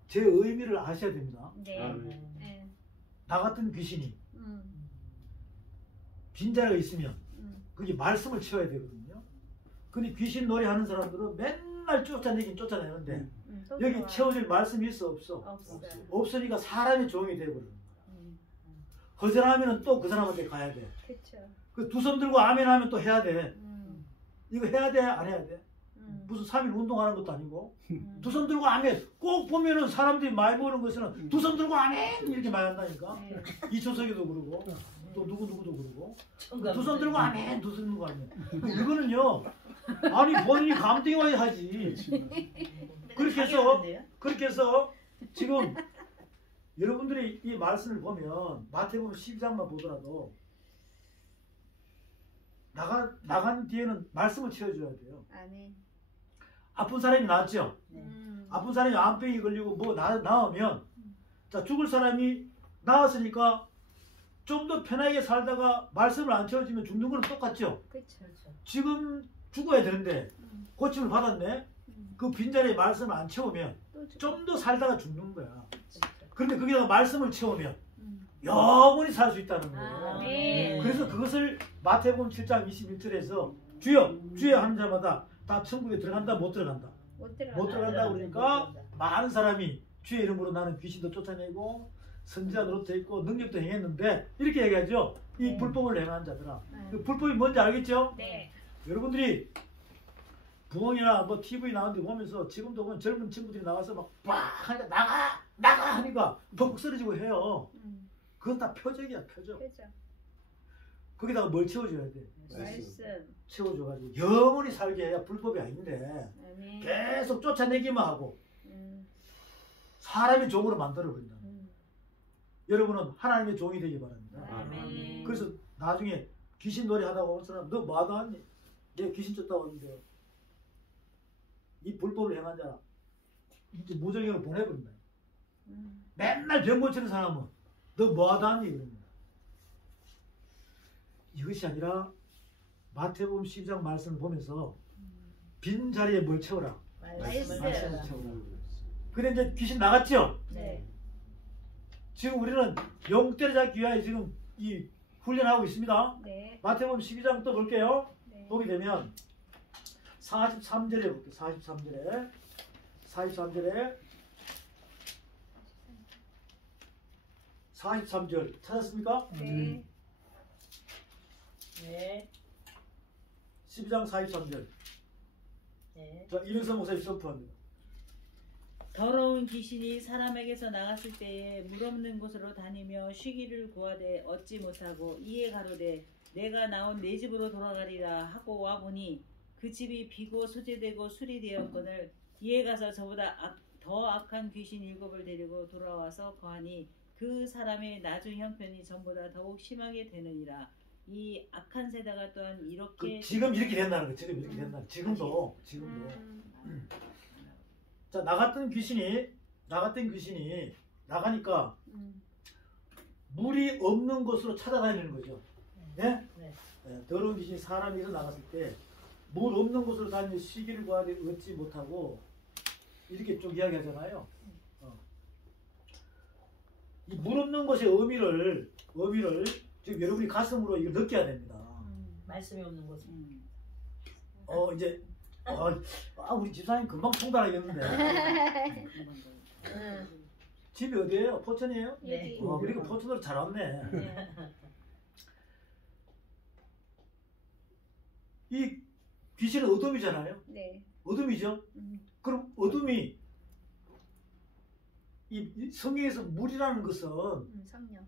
제 의미를 아셔야 됩니다. 네. 네. 나 같은 귀신이 빈자리가 있으면 거기 말씀을 채워야 되거든요. 근데 귀신 놀이하는 사람들은 맨날 쫓아내는데 여기 채워질 말씀이 있어 없어? 없으니까 사람이 종이 되어버리는 거야. 거절하면 또 그 사람한테 가야 돼. 그렇죠. 그 두 손 들고 아멘 하면 또 해야 돼. 이거 해야 돼? 안 해야 돼? 무슨 3일 운동하는 것도 아니고 두 손 들고 아멘. 꼭 보면은 사람들이 많이 모르는 것은 두 손 들고 아멘 이렇게 많이 한다니까. 이초석이도 그러고 또 누구도 그러고 두 손 들고 아멘 두 손 들고 아멘. 이거는요 아니 본인이 감동이 와야 하지. 그렇게 해서 지금 여러분들이 이 말씀을 보면 마태복음 12장만 보더라도 나간 뒤에는 말씀을 채워줘야 돼요. 아멘. 아픈 사람이 나았죠. 네. 아픈 사람이 암병이 걸리고 뭐 나으면 자 죽을 사람이 나았으니까 좀 더 편하게 살다가 말씀을 안 채워주면 죽는 거는 똑같죠. 그렇죠. 지금 죽어야 되는데 고침을 받았네. 그 빈자리에 말씀을 안 채우면 좀 더 살다가 죽는 거야. 그런데 거기다가 말씀을 채우면 영원히 살 수 있다는 거예요. 네. 그래서 그것을 마태복음 7장 21절에서 주여 주여 하는 자마다 다 천국에 들어간다 못 들어간다. 못 들어가. 못 들어간다 그러니까 많은 사람이 주의 이름으로 나는 귀신도 쫓아내고 선지자 노릇도 했고 능력도 행했는데 이렇게 얘기하죠. 이 불법을 행한 자들아. 그 불법이 뭔지 알겠죠? 네. 여러분들이 부엉이나 뭐 TV 나오는데 보면서 지금도 보면 젊은 친구들이 나와서 막 하니까 나가 하니까 벅 쓰러지고 해요. 그건 다 표적이야 표적. 그죠. 거기다가 뭘 채워줘야 돼? 말씀. 채워줘가지고 영원히 살게 해야 불법이 아닌데 아멘. 계속 쫓아내기만 하고 음. 사람의 종으로 만들어 버린다. 여러분은 하나님의 종이 되기 바랍니다. 아멘. 그래서 나중에 귀신 놀이 하다가 온 사람 너 뭐하다 왔니? 내가 귀신 쫓다가 왔는데 이 불법을 행한 자라 이제 무정형으로 보내버린다. 맨날 병 고치는 사람은 너 뭐하다 왔니? 그럽니다. 이것이 아니라 마태복음 12장 말씀을 보면서 빈 자리에 뭘 채워라? 말씀. 말씀을 채워라. 근데 이제 귀신 나갔죠? 네. 지금 우리는 영 때려잡기 위하여 지금 이 훈련하고 있습니다. 네. 마태복음 12장 또 볼게요. 네. 보게 되면 43절에 볼게요. 43절 찾았습니까? 네. 네. 12장 43절. 네. 자, 이명선 목사님 선포합니다. 더러운 귀신이 사람에게서 나갔을 때에 물 없는 곳으로 다니며 쉬기를 구하되 얻지 못하고 이에 가로되 내가 나온 내 집으로 돌아가리라 하고 와보니 그 집이 비고 소재되고 술이 되었거늘 이에 가서 저보다 더 악한 귀신 7을 데리고 돌아와서 거하니 그 사람의 나중 형편이 전보다 더욱 심하게 되느니라. 이 악한 세대가 또한 이렇게 지금 이렇게 된다는 거예요. 지금 이렇게 된다. 지금도. 자, 나갔던 귀신이 나가니까 물이 없는 곳으로 찾아다니는 거죠. 네? 네. 네, 더러운 귀신이 사람에서 나갔을 때 물 없는 곳으로 다니며 쉬기를 구하되 얻지 못하고 이렇게 쭉 이야기하잖아요. 이 물 없는 곳의 의미를 지금 여러분이 가슴으로 이걸 느껴야 됩니다. 말씀이 없는 곳. 이제 우리 집사님 금방 통달하겠는데. 집이 어디예요? 포천이에요? 네. 그리고 포천으로 잘 왔네. 이 귀신은 어둠이잖아요. 네. 어둠이죠. 그럼 어둠이 이 성경에서 물이라는 것은 성령.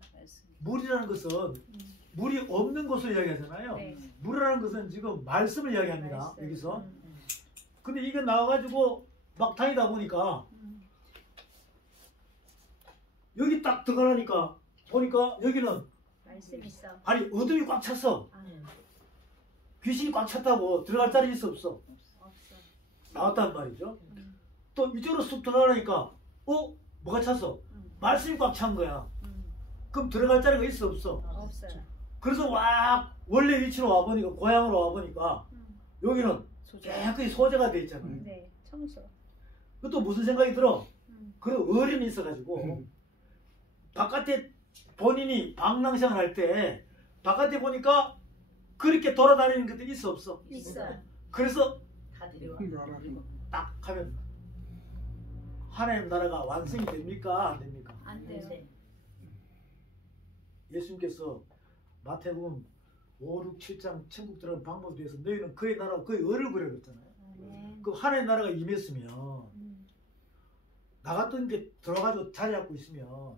물이 없는 곳을 이야기하잖아요. 네. 물이라는 것은 지금 말씀을 이야기합니다. 말씀. 여기서. 근데 이게 나와가지고 막 다니다 보니까 여기 딱 들어가니까 보니까 여기는 말씀 있어. 아니 어둠이 꽉 찼어. 귀신이 꽉 찼다고 들어갈 자리 있어 없어? 없어. 나왔단 말이죠. 또 이쪽으로 쑥 들어가니까 뭐가 찼어? 말씀이 꽉 찬 거야. 그럼 들어갈 자리가 있어 없어? 없어. 그래서 원래 위치로 와보니까 고향으로 와보니까 여기는 깨끗이 소재가 돼 있잖아요. 네. 청소. 그것도 무슨 생각이 들어? 그 어른이 있어가지고 바깥에 본인이 방랑생활 할 때 바깥에 보니까 그렇게 돌아다니는 것들이 있어 없어? 있어. 그래서 다 데려와. 딱 하면 하나님 나라가 완성이 됩니까? 안 됩니까? 안 돼요. 예수님께서 마태복음 5, 6, 7장 천국 들어가는 방법에 대해서 너희는 그의 나라와 그의 의를 구하라 그랬잖아요. 그 하나님 나라가 임했으면 나갔던 게 들어가지고 자리 잡고 있으면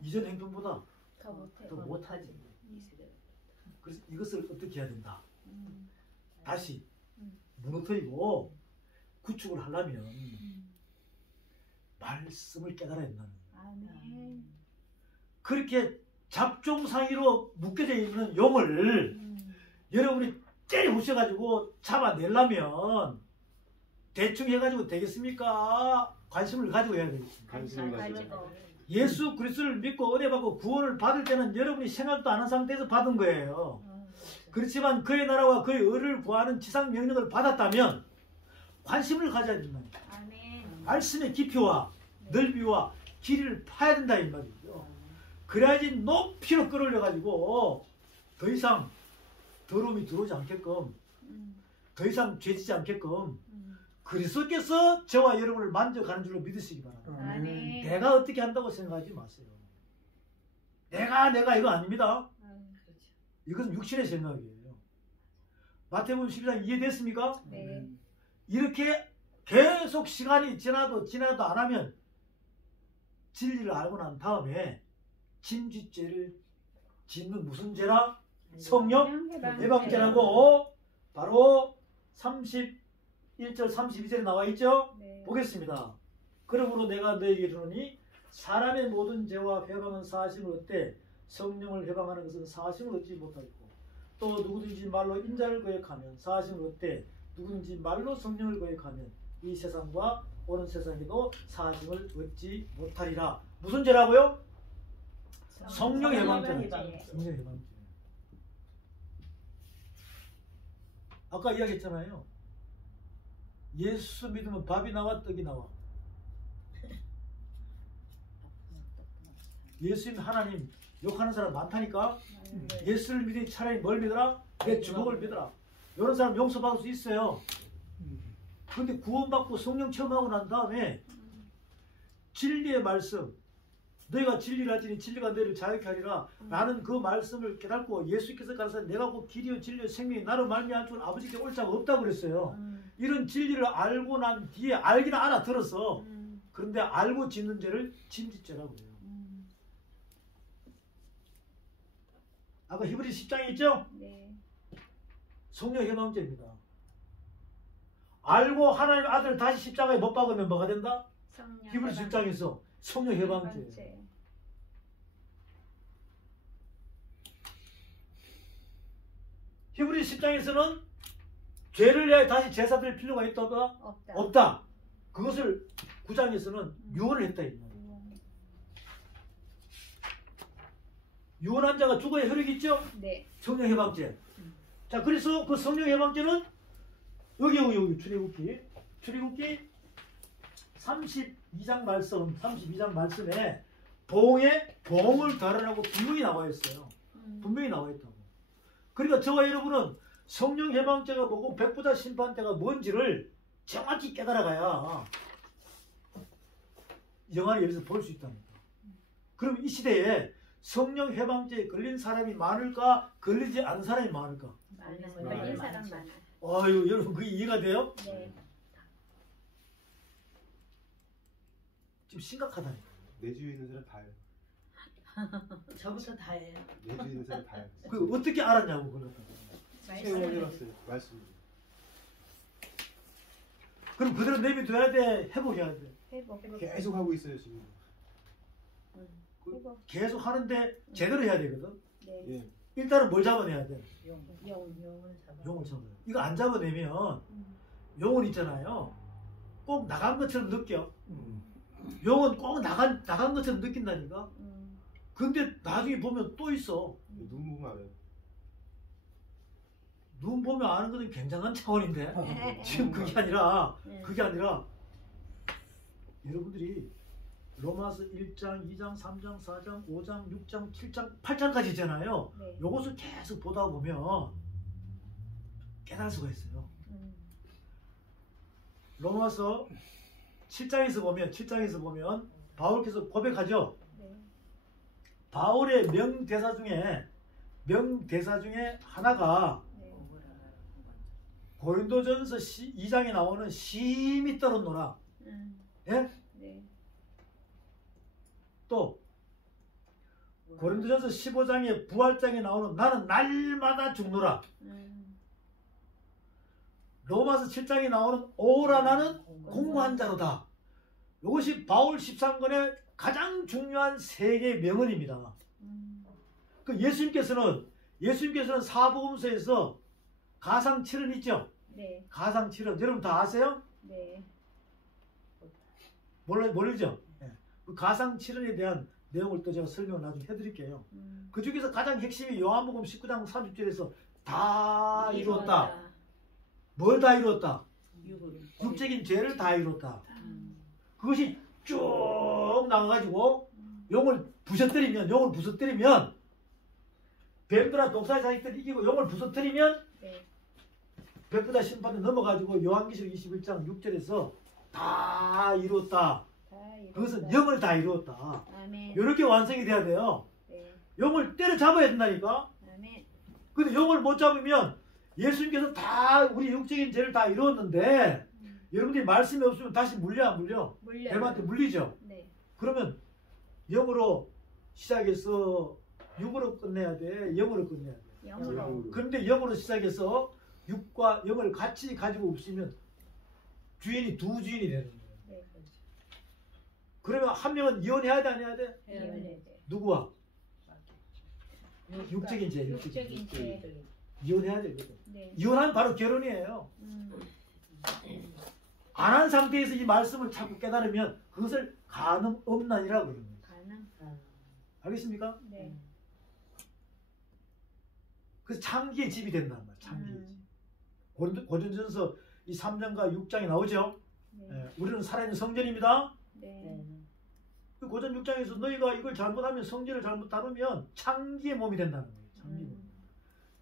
이전 행편보다 더 못해. 더 못하지. 그래서 이것을 어떻게 해야 된다? 다시 무너뜨리고 구축을 하려면 말씀을 깨달아야 된다는 거예요. 아멘. 그렇게 잡종상의로 묶여져 있는 용을 여러분이 때려 부셔가지고 잡아내려면 대충 해가지고 되겠습니까? 관심을 가지고 해야 되겠습니다. 관심을 가지고. 가지고. 예수 그리스도를 믿고 은혜 받고 구원을 받을 때는 여러분이 생각도 안 한 상태에서 받은 거예요. 그렇지만 그의 나라와 그의 의를 구하는 지상 명령을 받았다면 관심을 가져야 된답니다. 아멘. 말씀의 깊이와 넓이와 길이를 파야 된다 이 말이죠. 그래야지 높이로 끌어올려가지고 더 이상 더러움이 들어오지 않게끔, 더 이상 죄지지 않게끔 그리스도께서 저와 여러분을 만져가는 줄로 믿으시기 바랍니다. 아멘. 내가 어떻게 한다고 생각하지 마세요. 내가 이거 아닙니다. 이것은 육신의 생각이에요. 마태복음 12장 이해됐습니까? 네. 이렇게 계속 시간이 지나도 안 하면 진리를 알고 난 다음에 진쥐죄를 짓는 무슨 죄라? 성령 해방죄라고 바로 31절 32절에 나와 있죠? 네. 보겠습니다. 그러므로 내가 너에게 이르노니 사람의 모든 죄와 회방은 사심을 얻되 성령을 회방하는 것은 사심을 얻지 못하겠고 또 누구든지 말로 인자를 거역하면 사심을 얻되 누구든지 말로 성령을 거역하면 이 세상과 오는 세상에도 사심을 얻지 못하리라. 무슨 죄라고요? 성령 해방죄. 성령 해방죄. 아까 이야기했잖아요. 예수 믿으면 밥이 나와 떡이 나와. 예수님 하나님 욕하는 사람 많다니까. 예수를 믿으니 차라리 뭘 믿어라? 내 주먹을 믿어라. 이런 사람 용서받을 수 있어요. 그런데 구원받고 성령 체험하고 난 다음에 진리의 말씀, 너희가 진리를 알지니 진리가 너희를 자유케 하리라. 나는 그 말씀을 깨닫고 예수께서 가라사대 내가 곧 길이요 진리요 생명이 나로 말미암아 줄 아버지께 올 자가 없다고 그랬어요. 이런 진리를 알고 난 뒤에 알기는 알아들었어. 그런데 알고 짓는 죄를 짐짓죄라고 해요. 아까 히브리 10장에 있죠? 네. 성령 해방죄입니다. 알고 하나님 아들 다시 십자가에 못 박으면 뭐가 된다? 히브리 10장에서 성령 해방죄. 히브리 10장에서는 죄를 위하여 다시 제사 드릴 필요가 있다가 없다. 그것을 9장에서는 유언을 했다. 유언한 자가 죽어야 혈육이 있죠? 네. 성령 해방죄. 자, 그래서 그 성령 해방죄는 여기 출애굽기 32장 말씀에 봉을 달아나고 분명히 나와 있어요. 분명히 나와 있다고. 그러니까 저와 여러분은 성령 해방죄가 뭐고 백부자 심판대가 뭔지를 정확히 깨달아가야 영화를 여기서 볼 수 있답니다. 그럼 이 시대에 성령 해방죄에 걸린 사람이 많을까? 걸리지 않은 사람이 많을까? 걸린 사람 많아. 아유, 여러분 그게 이해가 돼요? 네. 지금 심각하다니까. 내 주위에 있는 사람 다요. 저부터 다 해요. 내 주위에 있는 사람 다요. 그 어떻게 알았냐고 그걸 갖다가. 세워놨어요. 말씀. 그럼 그대로 내비둬야 돼? 회복해야 돼? 회복. 계속 하고 있어요 지금. 계속 하는데 제대로 해야 되거든. 네. 예. 일단은 뭘 잡아내야 돼? 용을 잡아. 용을 잡아요. 이거 안 잡아내면 용은 있잖아요. 꼭 나간 것처럼 느껴. 용은 꼭 나간 것처럼 느낀다니까. 근데 나중에 보면 또 있어. 눈 보면 알아요. 눈 보면 아는 것은 굉장한 차원인데 지금 그게 아니라 여러분들이 로마서 1장, 2장, 3장, 4장, 5장, 6장, 7장, 8장까지 있잖아요. 네. 요것을 계속 보다 보면 깨달을 수가 있어요. 로마서 7장에서 보면 바울께서 고백하죠. 네. 바울의 명대사 중에 하나가 네. 고린도전서 2장에 나오는 심히 떨었노라. 예? 네. 또 고린도전서 15장에 부활장에 나오는 나는 날마다 죽노라. 로마서 7장에 나오는 오라 나는 공고한 자로다. 이것이 바울 13권의 가장 중요한 세 개의 명언입니다. 그 예수님께서는 사복음서에서 가상 7은 있죠? 네. 가상 7은 여러분 다 아세요? 네. 모르죠? 네. 그 가상 7은에 대한 내용을 또 제가 설명을 나중에 해드릴게요. 그 중에서 가장 핵심이 요한복음 19장 30절에서 다 이루었다. 뭘 다 이루었다? 육적인 죄를 다 이루었다. 그것이 쭉 나가가지고 용을 부서뜨리면 뱀들아 독사의 자식들이 이기고 용을 부서뜨리면 네. 백부다 심판에 넘어가지고 요한계시록 21장 6절에서 다 이루었다. 그것은 영을 다 이루었다. 아멘. 이렇게 완성이 돼야 돼요. 네. 영을 때려잡아야 된다니까. 아멘. 근데 영을 못 잡으면 예수님께서 다 우리 육적인 죄를 다 이루었는데 여러분들이 말씀이 없으면 다시 물려 안 물려? 물려요. 뱀한테 물리죠. 네. 그러면 영으로 시작해서 육으로 끝내야 돼. 영으로 끝내야 돼. 영으로. 그런데 영으로 시작해서 육과 영을 같이 가지고 없으면 주인이 두 주인이 되는 거예요. 네. 그러면 한 명은 이혼해야 돼, 안 해야 돼? 이혼해. 누구와? 육적인 죄. 육적인 죄. 이혼해야 되거든. 네. 이혼하면 바로 결혼이에요. 안 한 상태에서 이 말씀을 자꾸 깨달으면 그것을 가늠엄란이라고 그러는 거예요. 가능. 알겠습니까? 네. 그래서 창기의 집이 된다는 거예요. 창기의 집. 고린도전서 이 3장과 6장에 나오죠. 네. 예, 우리는 살아있는 성전입니다. 네. 그 고전 6장에서 너희가 이걸 잘못하면 성전을 잘못 다루면 창기의 몸이 된다는 거예요. 창기의 몸.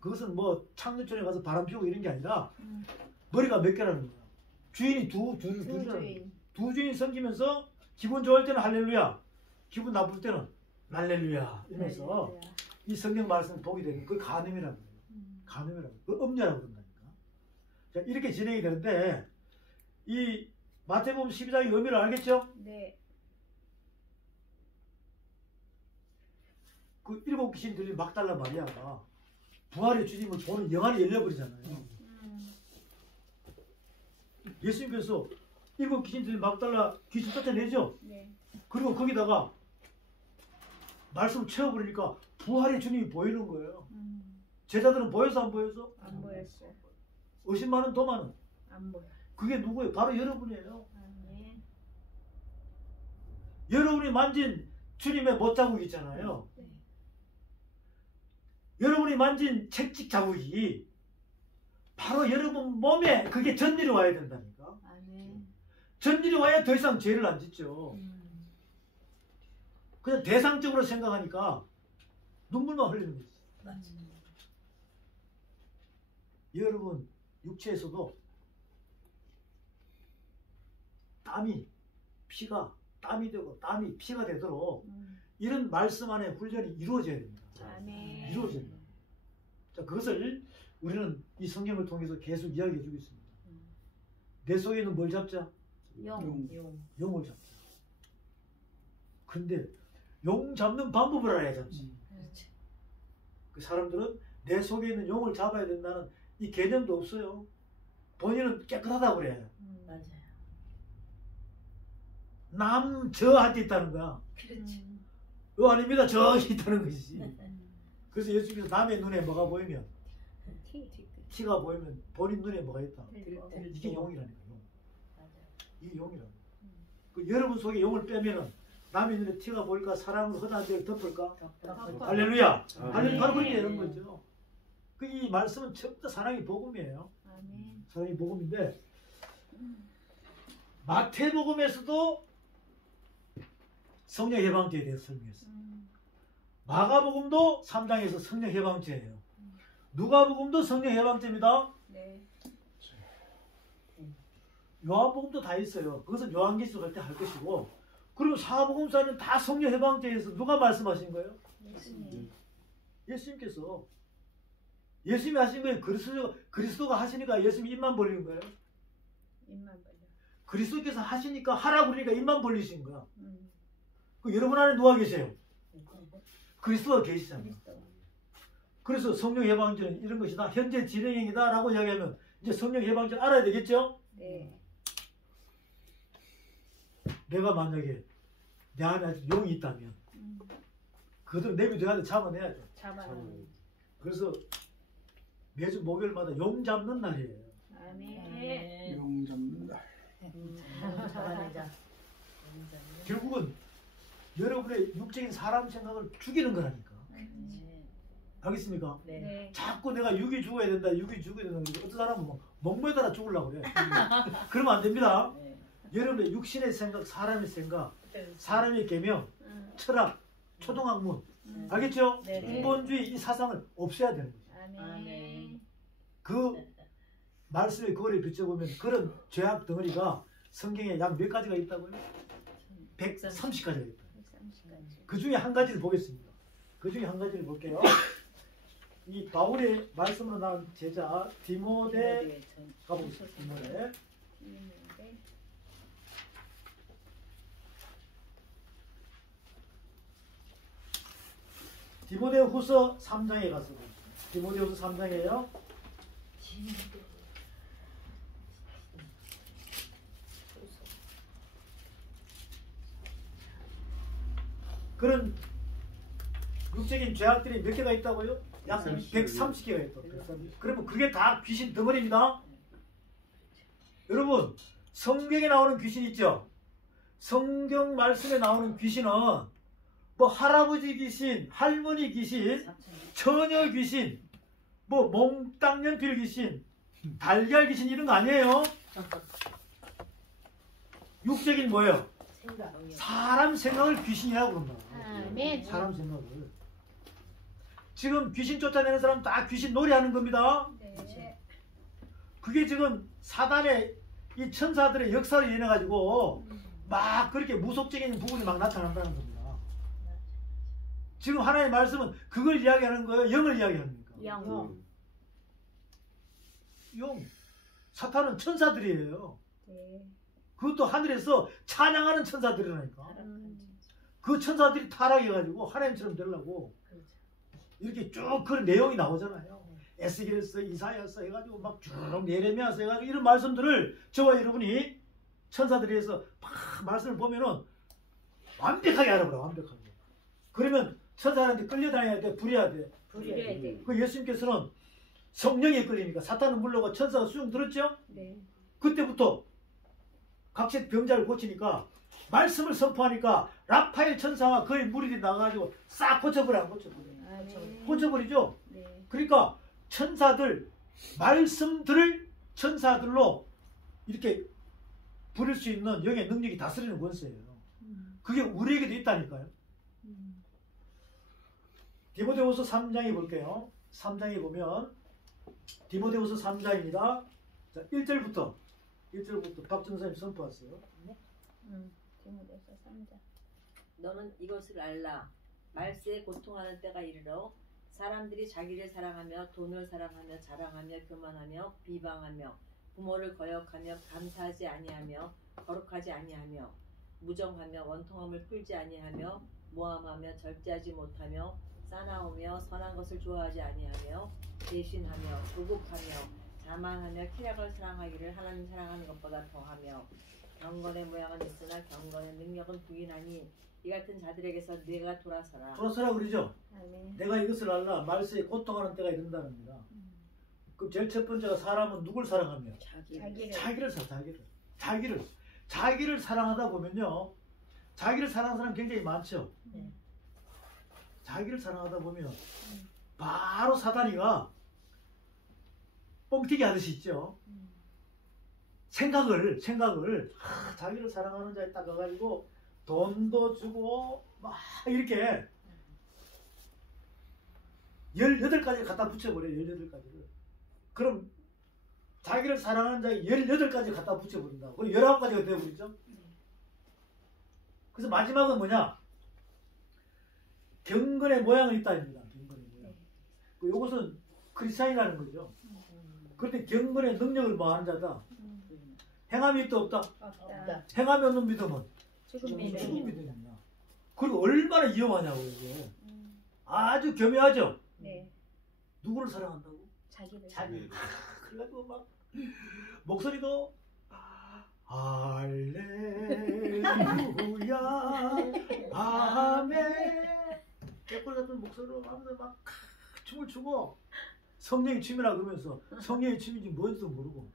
그것은 뭐 창조촌에 가서 바람 피우고 이런 게 아니라 머리가 몇 개라는 거예요. 주인이 두 주인이 섬기면서 기분 좋을 때는 할렐루야, 기분 나쁠 때는 랄렐루야 이러면서 이 성경 말씀을 보게 되는 그 간음이라는 거예요. 간음이라고, 그 음녀라고 그런다니까. 자, 이렇게 진행이 되는데 이 마태복음 12장의 의미를 알겠죠? 네. 그 일곱 귀신 들린 막달라 마리아가 부활의 주님을 보는 영안이 열려버리잖아요. 예수님께서 일곱 귀신 들린 막달라 귀신 쫓아내죠? 네. 그리고 거기다가 말씀을 채워버리니까 부활의 주님이 보이는 거예요. 제자들은 보여서 안 보여서? 안 보였어요. 의심많은 도마는? 안 보여. 그게 누구예요? 바로 여러분이에요. 아멘. 여러분이 만진 주님의 못자국 있잖아요. 네. 여러분이 만진 채찍 자국이 바로 여러분 몸에 그게 전율이 와야 된다니까. 아멘. 전율이 와야 더 이상 죄를 안 짓죠. 그냥 대상적으로 생각하니까 눈물만 흘리는 거지. 여러분 육체에서도 땀이 땀이 되고 땀이 피가 되도록 이런 말씀 안에 훈련이 이루어져야 됩니다. 아멘. 이루어져야 됩니다. 자, 그것을 우리는 이 성경을 통해서 계속 이야기해 주고 있습니다. 내 속에 있는 뭘 잡자? 용을 잡자. 근데 용 잡는 방법을 알아야 잡지. 그 사람들은 내 속에 있는 용을 잡아야 된다는 이 개념도 없어요. 본인은 깨끗하다고 그래. 맞아요. 저한테 있다는 거야. 그렇지. 아닙니다. 저기 있다는 것이지. 그래서 예수님께서 남의 눈에 뭐가 보이면 티가 보이면 본인 눈에 뭐가 있다. 이게 용이라니까. 용. 이게 용이라고. 그 여러분 속에 용을 빼면은 남의 눈에 티가 보일까? 사랑으로 허다한 데를 덮을까? 할렐루야. 할렐루야. 바로 그게 이런 거죠. 이 말씀은 전부 사랑의 복음이에요. 아멘. 사랑의 복음인데 마태복음에서도 성령 해방죄에 대해서 설명했어요. 마가복음도 3장에서 성령 해방죄예요. 누가복음도 성령 해방죄입니다. 네. 요한복음도 다 있어요. 그것은 요한계시록 할 때 할 것이고, 그리고 사복음서는 다 성령 해방죄에서 누가 말씀하신 거예요? 예수님. 예수님께서. 예수님이 하신 거예요. 그리스도가 하시니까 예수님이 입만 벌리는 거예요. 입만 벌려. 그리스도께서 하시니까 하라고 그러니까 입만 벌리신 거야. 그 여러분 안에 누가 계세요? 그리스도가 계시잖아요. 그래서 성령 해방죄는 이런 것이다. 현재 진행형이다 라고 이야기하면 이제 성령 해방죄 알아야 되겠죠? 네. 내가 만약에 내 안에 아직 용이 있다면 그들 내비둬야 잡아내야죠. 잡아요. 그래서 매주 목요일마다 용 잡는 날이에요. 아멘. 용 잡는 날. 잡아내자. 결국은 여러분의 육적인 사람 생각을 죽이는 거라니까. 알겠습니까? 네. 네. 자꾸 내가 육이 죽어야 된다, 육이 죽어야 된다. 그러고 어떤 사람은 뭐 목매달아 죽으려고 그래. 그러면 안 됩니다. 네. 여러분의 육신의 생각, 사람의 생각, 사람의 계명, 철학, 초등학문, 알겠죠? 네. 인본주의 이 사상을 없애야 되는 거죠. 아멘. 그 말씀의 거리에 비춰보면 그런 죄악 덩어리가 성경에 약 몇 가지가 있다고요? 130가지가 있다. 130가지. 그 중에 한 가지를 보겠습니다. 그 중에 한 가지를 볼게요. 이 바울의 말씀으로 나온 제자 디모데 가보겠습니다. 디모데. 디모데후서 3장에 가서 보겠습니다. 디모데후서 3장이에요. 그런 육적인 죄악들이 몇 개가 있다고요? 약 130개가 있다. 130. 그러면 그게 다 귀신 덩어리입니다. 여러분, 성경에 나오는 귀신 있죠? 성경 말씀에 나오는 귀신은 뭐 할아버지 귀신, 할머니 귀신, 처녀 귀신, 뭐 몽땅 연필 귀신, 달걀 귀신 이런 거 아니에요. 육적인 뭐예요? 생각. 사람 생각을 귀신이라고 그런다. 아멘. 사람 생각을. 지금 귀신 쫓아내는 사람 다 귀신 놀이하는 겁니다. 네. 그게 지금 사단의 이 천사들의 역사를 인해 가지고 막 그렇게 무속적인 부분이 막 나타난다는 겁니다. 지금 하나님의 말씀은 그걸 이야기하는 거예요? 영을 이야기합니까? 영. 영. 사탄은 천사들이에요. 네. 그것도 하늘에서 찬양하는 천사들이라니까. 그 천사들이 타락해가지고 하나님처럼 되려고 이렇게 쭉 그런 내용이 나오잖아요. 에스겔서, 이사야서 해가지고 막 쭉 예레미야서 해가지고 이런 말씀들을 저와 여러분이 천사들이 해서 막 말씀을 보면은 완벽하게 알아보라. 완벽하게. 그러면 천사한테 끌려다녀야 돼? 부려야 돼? 부려야 돼. 그 예수님께서는 성령에 끌리니까 사탄은 물러가 천사가 수용 들었죠? 네. 그때부터 각색 병자를 고치니까 말씀을 선포하니까 라파엘 천사와 그의 무리들이 나가가지고 싹 고쳐버려. 안 고쳐버려. 아멘. 고쳐버리죠? 네. 그러니까 천사들 말씀들을 천사들로 이렇게 부릴 수 있는 영의 능력이 다스리는 권세예요. 그게 우리에게도 있다니까요. 디모데후서 3장에 볼게요. 3장에 보면 디모데후서 3장입니다. 자, 1절부터 박정사님 선포하세요. 디모데서 3장. 너는 이것을 알라. 말세에 고통하는 때가 이르러 사람들이 자기를 사랑하며 돈을 사랑하며 자랑하며 교만하며 비방하며 부모를 거역하며 감사하지 아니하며 거룩하지 아니하며 무정하며 원통함을 풀지 아니하며 모함하며 절제하지 못하며 싸나우며 선한 것을 좋아하지 아니하며 대신하며 조급하며 자만하며 키락을 사랑하기를 하나님 사랑하는 것보다 더하며 경건의 모양은 있으나 경건의 능력은 부인하니 이 같은 자들에게서 내가 돌아서라. 돌아서라 그러죠. 아멘. 내가 이것을 알라. 말세에 고통하는 때가 이른다랍니다. 그럼 제일 첫 번째가 사람은 누굴 사랑하며? 자기를. 자기를 사랑하다 보면요. 자기를 사랑하는 사람 굉장히 많죠. 네. 자기를 사랑하다 보면 바로 사단이가 뻥튀기 하듯이 있죠. 생각을 자기를 사랑하는 자에 딱 가가지고 돈도 주고 막 이렇게 18가지를 갖다 붙여버려요. 18가지를. 그럼 자기를 사랑하는 자에 18가지 갖다 붙여버린다. 그럼 19가지가 되어버리죠. 그래서 마지막은 뭐냐? 경건의 모양을 있다입니다. 경건의 모양. 이것은 크리스찬이라는 거죠. 그런데 경건의 능력을 뭐하는 자다. 행함이 있다 없다? 없다. 행함이 없는 믿음은 죽은 죽은 믿음. 믿음이야. 그리고 얼마나 위험하냐고 이게. 아주 교묘하죠. 네. 누구를 사랑한다고? 자기를. 자기. 그래가지고 막 목소리도 할렐루야 아멘. 깨꼬리 같은 목소리로 하면서 막 춤을 추고 성령의 춤이라 그러면서 성령의 춤인지 뭔지도 모르고.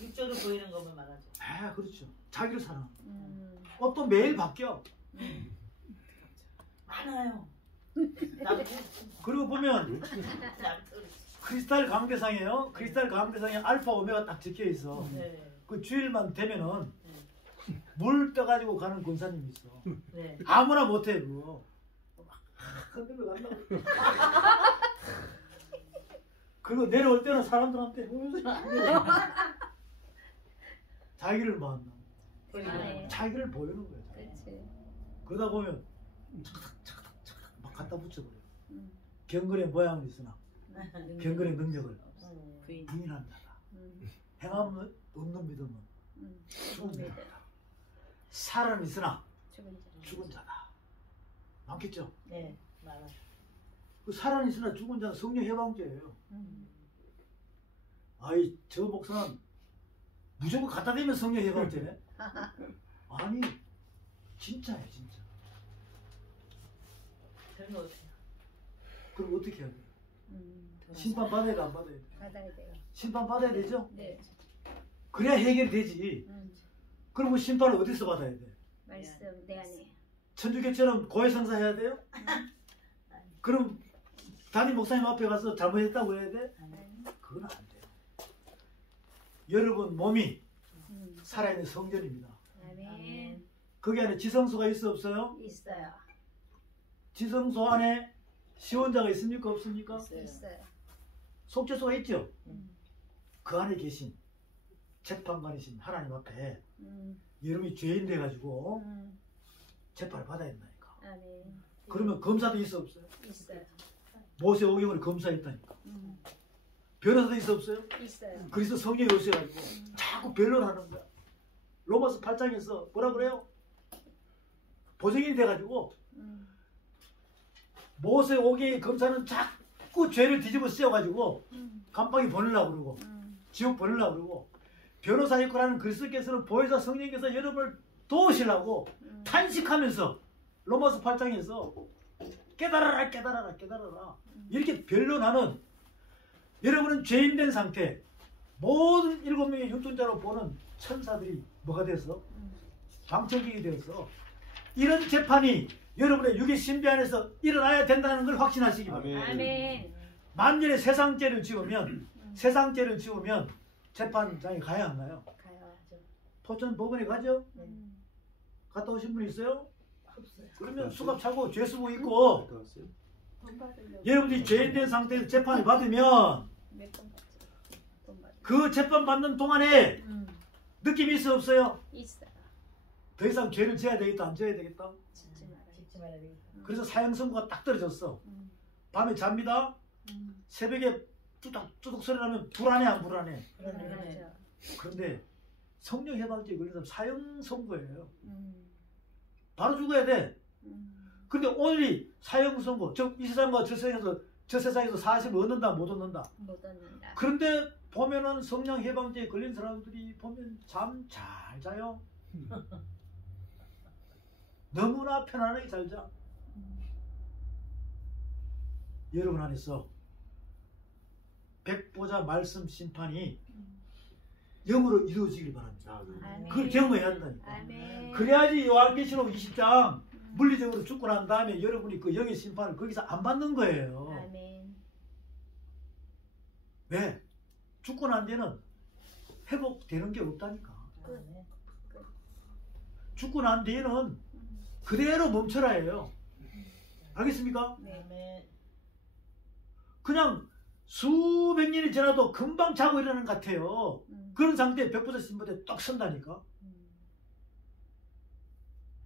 육적으로 보이는 것만 말하죠. 아 그렇죠. 자기를 사랑. 옷도 매일 바뀌어. 많아요. 나도 그리고 보면 나부터 크리스탈 강대상이에요. 크리스탈 강대상에 알파 오메가 딱 적혀 있어. 네. 그 주일만 되면은 물 떠가지고 가는 권사님이 있어. 네. 아무나 못해 그거. 흔들려 간다고. 그리고 내려올 때는 사람들한테 자기를 만나. 네. 자기를 보이는 거야. 그렇지. 그러다 보면 착착착착 막 갖다 붙여버려. 음. 경건의 모양은 있으나 경건의 능력을 부인. 부인한 자다. 음. 행함 없는 믿음은 죽은 믿음. 자다. 살은 있으나 죽은 자. 죽은 자다. 많겠죠? 네. 많아. 그 살은 있으나 죽은 자는 성령 해방죄예요. 아이 저 목사는 무조건 갖다 대면 성령 해방죄네. 아니 진짜야 진짜. 그런 거 어때요? 그럼 어떻게 해야 돼? 심판 받아야 돼 안 받아야 돼? 받아야 돼요. 심판 받아야 되죠? 네. 그래야 해결되지. 그럼 그 심판을 어디서 받아야 돼? 말씀 내 안에. 천주교처럼 고해성사 해야 돼요? 그럼 담임 목사님 앞에 가서 잘못했다고 해야 돼? 그건 안 돼요. 여러분 몸이 살아있는 성전입니다. 아멘. 거기 안에 지성소가 있어 없어요? 있어요. 지성소 안에 시원자가 있습니까 없습니까? 있어요. 속죄소가 있죠? 그 안에 계신 재판관이신 하나님 앞에 여러분이 죄인 돼가지고 재판을 받아야 된다니까. 아멘. 그러면 검사도 있어 없어요? 있어요. 모세 오경을 검사했다니까. 변호사도 있어 없어요? 있어요. 그래서 성령이 오셔가지고 자꾸 변론하는 거야. 로마서 8장에서 뭐라 그래요? 보증인이 돼가지고 모세 오경의 검사는 자꾸 죄를 뒤집어 씌워가지고 감방에 보내려고 그러고 지옥 보내려고 그러고 변호사 역할하는 그리스도께서는 보혜사 성령께서 여러분을 도우시려고 탄식하면서 로마서 8장에서 깨달아라 깨달아라 깨달아라 이렇게 변론하는 여러분은 죄인된 상태 모든 7명의 육존자로 보는 천사들이 뭐가 돼서 방청객이 되어서 이런 재판이 여러분의 육의 신비 안에서 일어나야 된다는 걸 확신하시기 바랍니다. 아멘. 만일에 세상죄를 지으면 세상죄를 지으면 재판장에 가야 안 가요? 가요. 포천 법원에 가죠? 갔다 오신 분 있어요? 없어요. 그러면 수갑 차고 죄수복 입고 갔다 왔어요? 돈 받으려고. 여러분들이 죄인된 상태에서 재판을 받으면 몇번 받죠? 돈 받으려고. 그 재판 받는 동안에 느낌이 있어 없어요? 있어요. 더 이상 죄를 지어야 되겠다 안 지어야 되겠다? 짓지 말아요. 짓지 말아야 되겠다. 그래서 사형 선고가 딱 떨어졌어. 밤에 잡니다. 새벽에 뚜둑 소리 나면 불안해 안 불안해? 불안하죠. 그런데 성령 해방죄에 걸린 사람 사형 선고예요. 바로 죽어야 돼. 근데 오늘이 사형 선고. 이 세상과 저 세상에서 사실을 얻는다 못 얻는다. 못 얻는다. 그런데 보면은 성령 해방죄에 걸린 사람들이 보면 잠 잘 자요. 너무나 편안하게 잘 자. 여러분 안에서 백보자 말씀 심판이 영으로 이루어지길 바랍니다. 아멘. 그걸 경험해야 한다니까. 아멘. 그래야지 요한계시록 20장 물리적으로 죽고 난 다음에 여러분이 그 영의 심판을 거기서 안 받는 거예요. 아멘. 왜? 죽고 난 뒤에는 회복되는 게 없다니까. 죽고 난 뒤에는 그대로 멈춰라 해요. 알겠습니까? 네. 그냥 수백 년이 지나도 금방 자고 일어나는 것 같아요. 그런 상태에 백보자 심판에 딱 선다니까.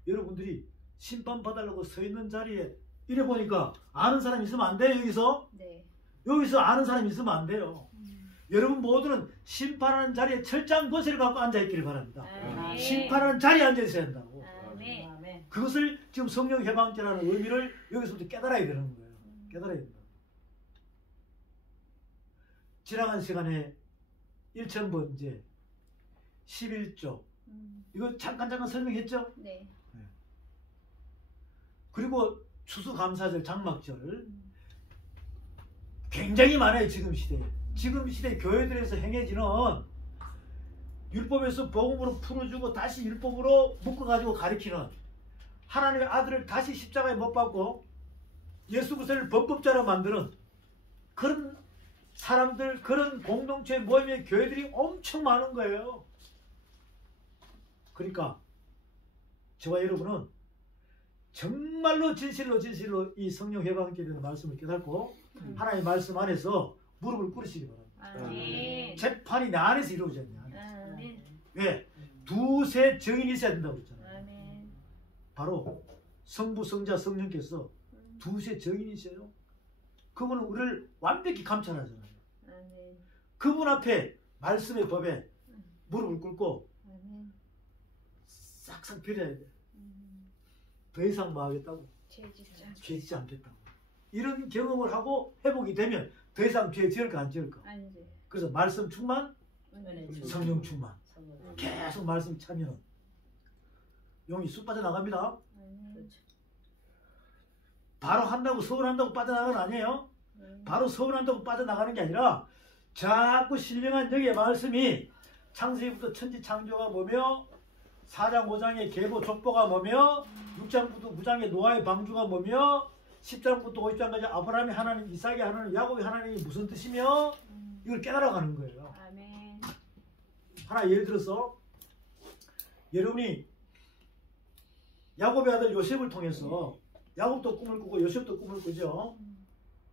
여러분들이 심판 받으려고 서 있는 자리에 이래 보니까 아는 사람 있으면 안 돼요. 여기서 네. 여기서 아는 사람 있으면 안 돼요. 여러분 모두는 심판하는 자리에 철저한 것을 갖고 앉아있기를 바랍니다. 아멘. 심판하는 자리에 앉아 있어야 한다고. 아멘. 아멘. 그것을 지금 성령 해방죄라는 의미를 여기서부터 깨달아야 되는 거예요. 깨달아야 된다. 지나간 시간에 1000번째 11조. 이거 잠깐 설명했죠? 네. 그리고 추수감사절, 장막절. 굉장히 많아요, 지금 시대에. 지금 시대 교회들에서 행해지는 율법에서 복음으로 풀어주고 다시 율법으로 묶어가지고 가리키는 하나님의 아들을 다시 십자가에 못 박고 예수 그리스도를 범법자로 만드는 그런 사람들, 그런 공동체 모임의 교회들이 엄청 많은 거예요. 그러니까 저와 여러분은 정말로 진실로 이 성령 회방께 대한 말씀을 깨닫고 하나님의 말씀 안에서 무릎을 꿇으시기 바랍니다. 아멘. 재판이 내 안에서 이루어져야 돼. 아멘. 왜? 두세 증인이 있어야 된다고 했잖아요. 아멘. 바로 성부, 성자, 성령께서 두세 증인이 있어요. 그분은 우리를 완벽히 감찰하잖아요. 아멘. 그분 앞에 말씀의 법에 무릎을 꿇고 아멘. 싹싹 빌어야 돼. 더 이상 뭐 하겠다고? 죄 짓지 않겠다고. 이런 경험을 하고 회복이 되면 더 이상 죄 지을까 안 지을까? 아니지. 그래서 말씀 충만, 성령 충만. 성령. 계속 말씀 차면 영이 쑥 빠져나갑니다. 아멘. 바로 한다고 서울한다고 빠져나가는 거 아니에요. 바로 서울한다고 빠져나가는 게 아니라 자꾸 신령한 영의 말씀이 창세기부터 천지 창조가 뭐며 4장 5장의 계보 족보가 뭐며 6장부터 9장의 노아의 방주가 뭐며 10장부터 50장까지 아브라함의 하나님, 이삭의 하나님, 야곱의 하나님이 무슨 뜻이며 이걸 깨달아가는 거예요. 아멘. 하나 예를 들어서 여러분이 야곱의 아들 요셉을 통해서 야곱도 꿈을 꾸고 요셉도 꿈을 꾸죠.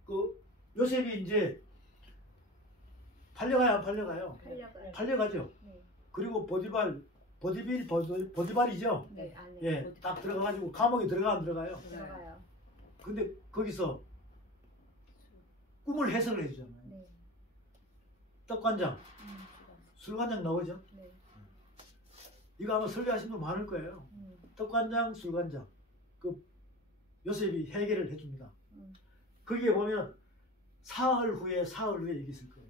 그 요셉이 이제 팔려가요, 안 팔려가요? 팔려가요. 팔려가죠. 네. 그리고 보디발이죠. 네, 안에 예, 딱 들어가가지고 감옥에 들어가 안 들어가요. 들어가요. 근데 거기서 꿈을 해석을 해주잖아요. 네. 떡관장, 술관장 나오죠. 네. 이거 아마 설교하신 분 많을 거예요. 떡관장, 술관장. 그 요셉이 해결을 해줍니다. 거기에 보면 사흘 후에 얘기 있을 거예요.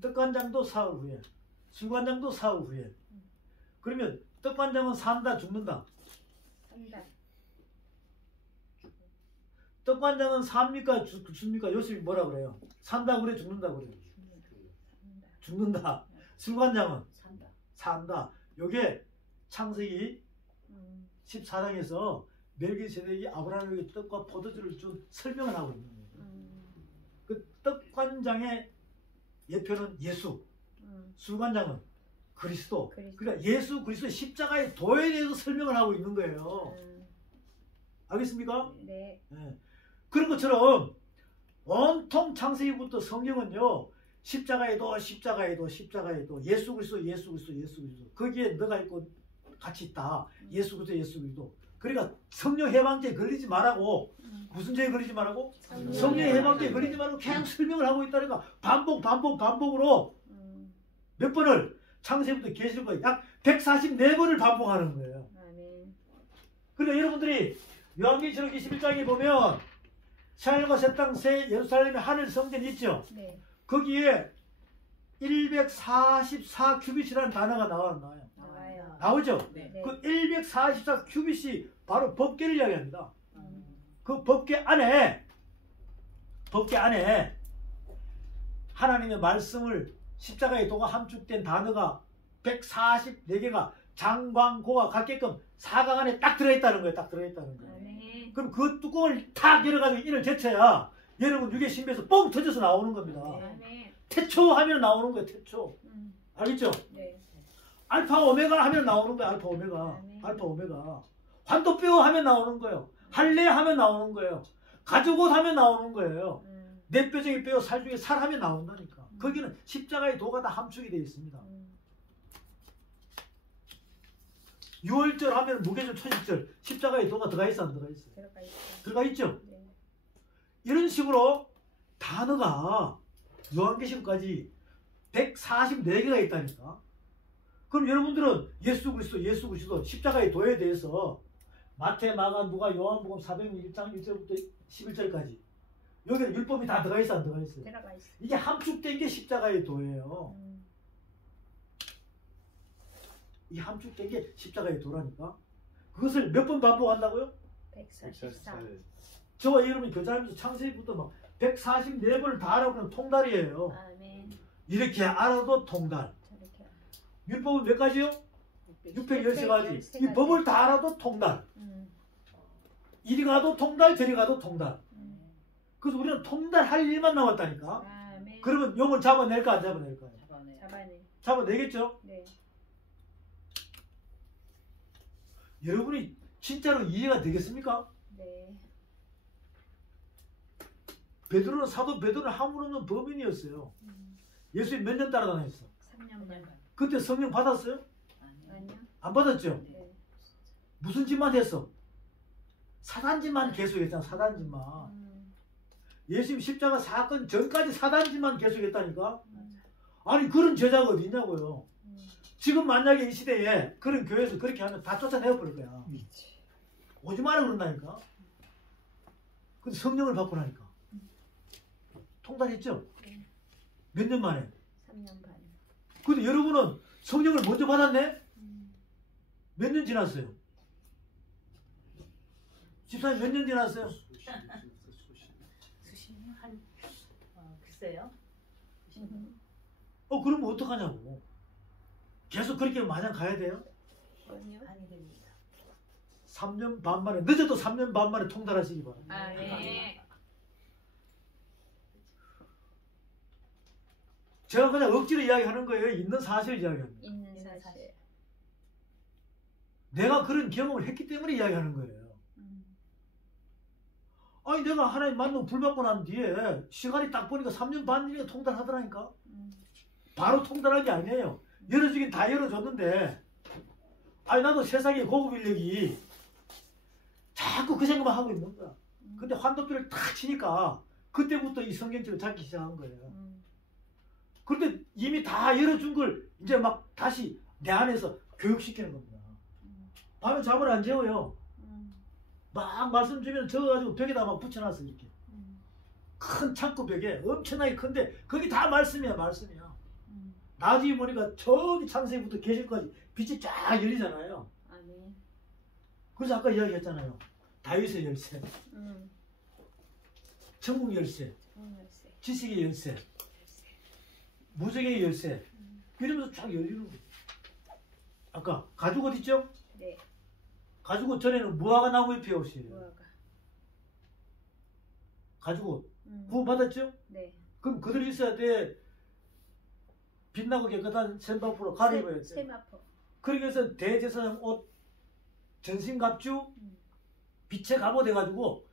떡관장도 사흘 후에, 술관장도 사흘 후에. 그러면 떡관장은 산다, 죽는다. 산다. 떡관장은 삽니까, 죽습니까? 요셉이 뭐라 그래요? 산다 그래, 죽는다 그래요? 죽는다. 술관장은 산다. 요게 창세기 14장에서 멜기세덱이 아브라함에게 떡과 포도주를 준 설명을 하고 있는 거예요. 그 떡관장의 예표는 예수, 술관장은 그리스도. 그러니까 예수 그리스도의 십자가의 도에 대해서 설명을 하고 있는 거예요. 알겠습니까? 네. 네. 그런 것처럼 온통 창세기부터 성경은요, 십자가의 도, 예수 그리스도. 거기에 너가 있고 같이 있다. 예수 그리스도. 그러니까 성령 해방죄에 걸리지 말라고. 무슨 죄에 걸리지 말라고? 성령 해방죄에 걸리지 말라고 계속 설명을 하고 있다니까. 반복으로 몇 번을 창세기부터 계시록까지 약 144번을 반복하는 거예요. 그러니까 여러분들이 요한계시록 21장에 보면 새하늘과 새 땅, 새 예루살렘의 하늘 성전이 있죠. 네. 거기에 144 큐빗이라는 단어가 나와요. 나와요. 나오죠? 네. 네. 그 144 큐빗이 바로 법궤를 이야기합니다. 그 법궤 안에 하나님의 말씀을 십자가에 도가 함축된 단어가 144개가 장광고가 같게끔 사각 안에 딱 들어있다는 거예요. 아멘. 그럼 그 뚜껑을 탁 열어가지고 인을 제쳐야 여러분 육의 신비에서 뻥 터져서 나오는 겁니다. 아멘. 태초 하면 나오는 거예요. 태초. 알겠죠? 네. 알파 오메가 하면 나오는 거예요. 알파 오메가. 환도뼈 하면 나오는 거예요. 할례 하면 나오는 거예요. 가죽옷 하면 나오는 거예요. 내 뼈 중에 뼈, 살 중에 살 하면 나온다니까. 거기는 십자가의 도가 다 함축이 되어 있습니다. 유월절 하면 무교절, 초식절, 십자가의 도가 들어가 있어, 안 들어가 있어? 들어가 있죠? 네. 이런 식으로 단어가 요한계시록까지 144개가 있다니까. 그럼 여러분들은 예수 그리스도 십자가의 도에 대해서 마태, 마가, 누가, 요한복음 401장 1절부터 11절까지 여기는 율법이 다 들어가 있어, 안 들어가 있어요? 들어가 있어. 이게 함축된 게 십자가의 도예요. 이 함축된 게 십자가의 도라니까. 그것을 몇 번 반복한다고요? 144. 저와 여러분이 교자하면서 창세기부터 막 144번을 다 알아보는 통달이에요. 아멘. 이렇게 알아도 통달. 저렇게. 율법은 몇 가지요? 613가지. 613가지. 이 법을 다 알아도 통달. 이리 가도 통달, 저리 가도 통달. 그래서 우리는 통달할 일만 남았다니까. 아멘. 그러면 용을 잡아낼까 안 잡아낼까요? 잡아내. 잡아내. 잡아내겠죠? 네. 여러분이 진짜로 이해가 되겠습니까? 네. 베드로는 사도 베드로는 하물 없는 범인이었어요. 예수님 몇 년 따라다녔어? 3년 반. 그때 성령 받았어요? 아니요. 안 받았죠? 네. 무슨 짓만 했어? 사단짓만 계속했잖아. 사단짓만. 예수님 십자가 사건 전까지 사단짓만 계속했다니까. 아니 그런 제자가 어디 있냐고요. 지금 만약에 이 시대에 그런 교회에서 그렇게 하면 다 쫓아내어 버릴 거야. 오지 마라 그런다니까. 근데 성령을 받고 나니까 통달했죠? 몇 년 만에? 3년 반. 근데 여러분은 성령을 먼저 받았네? 몇 년 지났어요? 집사님 몇 년 지났어요? 수십 년? 글쎄요. 그러면 어떡하냐고. 계속 그렇게 마냥 가야 돼요? 아니요. 아니 됩니다. 3년 반 만에, 늦어도 3년 반 만에 통달하시기 바랍니다. 아, 네. 제가 그냥 억지로 이야기하는 거예요. 있는 사실을 이야기합니다. 있는 사실. 내가 그런 경험을 했기 때문에 이야기하는 거예요. 아니 내가 하나님 만나고 불받고 난 뒤에 시간이 딱 보니까 3년 반 뒤에 통달하더라니까. 바로 통달한 게 아니에요. 열어주긴 다 열어줬는데 아니 나도 세상의 고급 인력이 자꾸 그 생각만 하고 있는 거야. 근데 환도표를 탁 치니까 그때부터 이 성경책을 찾기 시작한 거예요. 그런데 이미 다 열어준 걸 이제 막 다시 내 안에서 교육시키는 겁니다. 밤에 잠을 안 재워요. 막 말씀 주면 적어가지고 벽에다 막 붙여놨어 이렇게. 큰 창고 벽에 엄청나게 큰데 거기 다 말씀이야 말씀이야. 나중에 보니까 저기 창세기부터 계시까지 빛이 쫙 열리잖아요. 아멘. 그래서 아까 이야기했잖아요. 다윗의 열쇠, 천국 열쇠, 열쇠. 지식의 열쇠, 무적의 열쇠 이러면서 쫙 열리는 거예요. 아까 가죽 옷 있죠? 네. 가죽 옷 전에는 무화과 나무에 피어오시에요. 무화과. 가죽 옷 구원 받았죠? 네. 그럼 그대로 있어야 돼. 빛나고 깨끗한 샘바프로 가려입어야 돼. 세마포. 그러기 위해서 대제사장 옷, 전신갑주, 빛의 갑옷 해가지고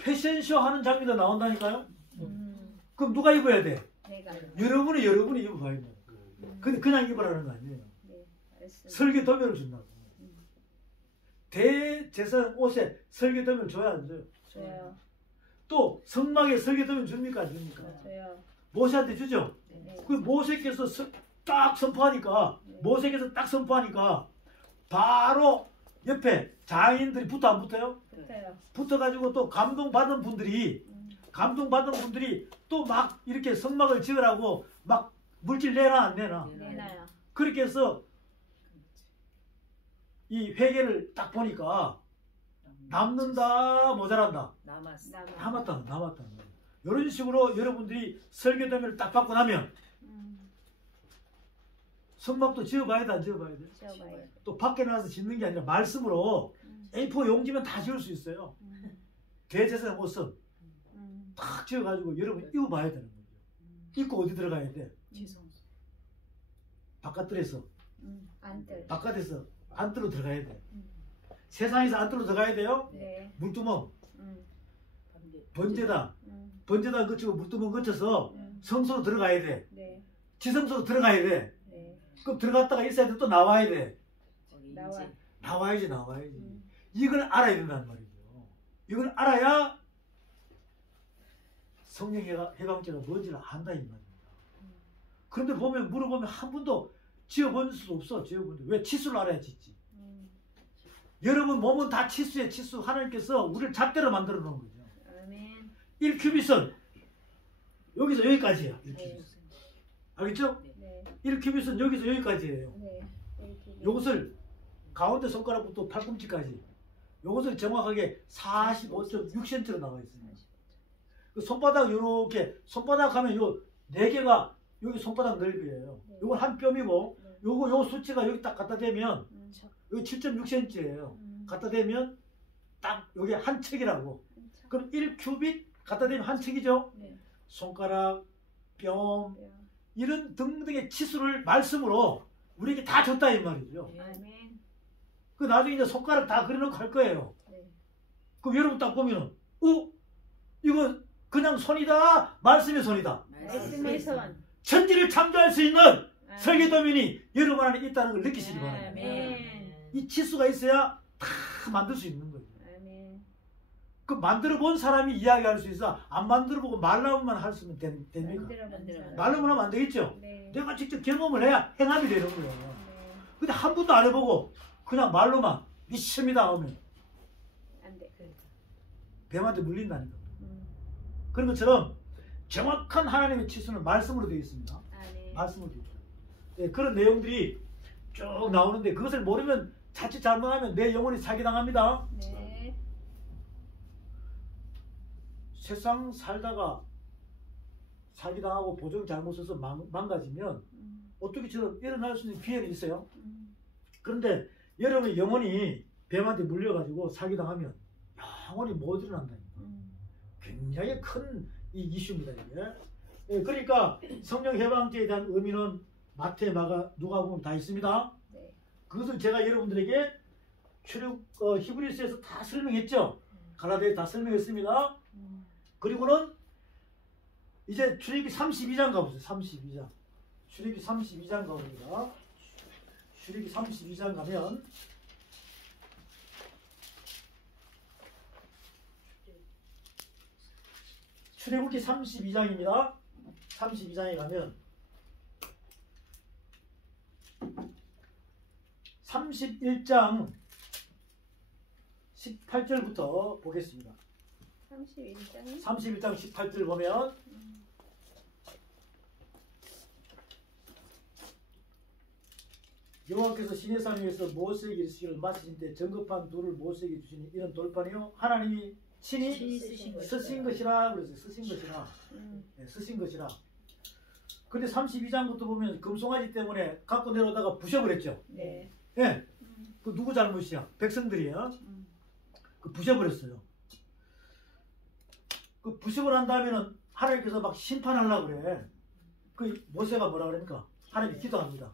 패션쇼 하는 장면도 나온다니까요. 그럼 누가 입어야 돼? 내가. 여러분이 입어봐야 돼. 근데 그냥 입으라는 거 아니에요. 네. 알겠습니다. 설계 도면을 준다고. 대제사장 옷에 설계 도면을 줘야 안 줘요? 줘요. 또 성막에 설계 도면 줍니까 안 줍니까? 줘요. 모세한테 주죠? 네. 그 모세께서 딱 선포하니까 모세께서 딱 선포하니까 바로 옆에 장인들이 붙어 안 붙어요? 붙어요. 붙어가지고 또 감동받은 분들이 또 막 이렇게 성막을 지으라고 막 물질 내나 안 내나? 내놔요. 그렇게 해서 이 회개를 딱 보니까 남는다 모자란다 남았다 이런 식으로 여러분들이 설계도면을 딱 받고 나면 성막도 지어봐야 돼 안 지어봐야 돼? 지어봐요. 또 밖에 나가서 짓는 게 아니라 말씀으로 A4 용지면 다 지을 수 있어요. 대제사장 옷은 탁 지어가지고 여러분 입어봐야 되는 거죠. 입고 어디 들어가야 돼? 바깥들에서 안뜰. 바깥에서 안뜰로 들어가야 돼. 세상에서 안뜰로 들어가야 돼요. 네. 물두멍 번제단 거치고 물두멍 거쳐서 성소로 들어가야 돼. 네. 지성소로 들어가야 돼. 네. 그럼 들어갔다가 있어야 돼. 또 나와야 돼. 나와. 나와야지. 이걸 알아야 된단 말이죠. 이걸 알아야 성령 해방죄가 뭔지를 안다 이 말입니다. 그런데 물어보면 한 분도 지어본 수 없어. 왜? 치수를 알아야 짓지. 여러분 몸은 다 치수에 치수. 하나님께서 우리를 잣대로 만들어 놓은 거죠. 아멘. 1큐빗은 여기서 여기까지예요. 1큐빗. 네. 알겠죠? 네. 1큐빗은 여기서 여기까지예요. 네. 이렇게. 요것을 가운데 손가락부터 팔꿈치까지 요것을 정확하게 45.6cm로 나와 있습니다. 그 손바닥 요렇게 손바닥 하면 요 4개가 여기 손바닥 넓이에요. 요건 한 뼘이고 요 수치가 여기 딱 갖다 대면 여기 7.6cm예요. 갖다 대면 딱 여기 한 척이라고. 그럼 1큐빗 갖다 대면 한 척이죠. 네. 손가락, 뼘 이런 등등의 치수를 말씀으로 우리에게 다 줬다 이 말이죠. 아멘. 그 나중에 이제 손가락 다 그려놓고 할 거예요. 네. 그럼 여러분 딱 보면은 이거 그냥 손이다 말씀의 손이다. 말씀의 손. 천지를 창조할 수 있는 아멘. 설계도면이 여러분 안에 있다는 걸 느끼시기 바랍니다. 아멘. 이 치수가 있어야 다 만들 수 있는 거예요. 아멘. 그 만들어 본 사람이 이야기할 수 있어. 안 만들어 보고 말로만 할 수는 됩니까? 만들어 본 사람. 말로만 하면 안 되겠죠. 네. 내가 직접 경험을 해야 행함이 되는 거예요. 네. 근데 한 번도 안 해보고 그냥 말로만 믿습니다 하면 안 돼. 뱀한테 물린다니까. 음. 그런 것처럼 정확한 하나님의 치수는 말씀으로 되어 있습니다. 아멘. 말씀으로 되어 있습니다. 네, 그런 내용들이 쭉 나오는데 그것을 모르면 자칫 잘못하면 내 영혼이 사기당합니다. 네. 세상 살다가 사기당하고 보정 잘못 써서 망가지면 어떻게 저런 일어날 수 있는 기회는 있어요. 그런데 여러분의 영혼이 뱀한테 물려가지고 사기당하면 영혼이 못 일어난다니까. 굉장히 큰 이 이슈입니다. 이게. 예, 그러니까 성령 해방죄에 대한 의미는 마태, 마가, 누가복음 다 있습니다. 네. 그것을 제가 여러분들에게 히브리서에서 다 설명했죠. 갈라디아에 다 설명했습니다. 그리고는 이제 출애굽기 32장 가보세요. 32장. 출애굽기 32장 가봅니다. 출애굽기 32장 가면 출애굽기 32장입니다. 32장에 가면 31장 18절부터 보겠습니다. 31장. 31장 18절 보면 여호와께서 시내산에서 모세에게 이르시기를 마치신 때 정급한 돌을 모세에게 주시니 이런 돌판이요 하나님이 친히 쓰신 것이라 그랬어요. 쓰신 것이라. 네, 쓰신 것이라. 근데 32장부터 보면 금송아지 때문에 갖고 내려오다가 부셔버렸죠. 네. 예. 그 누구 잘못이야? 백성들이야. 그 부셔버렸어요. 그 부식을 한 다음에는 하나님께서 막 심판하려고 그래. 그 모세가 뭐라 그러니까 하나님 기도합니다.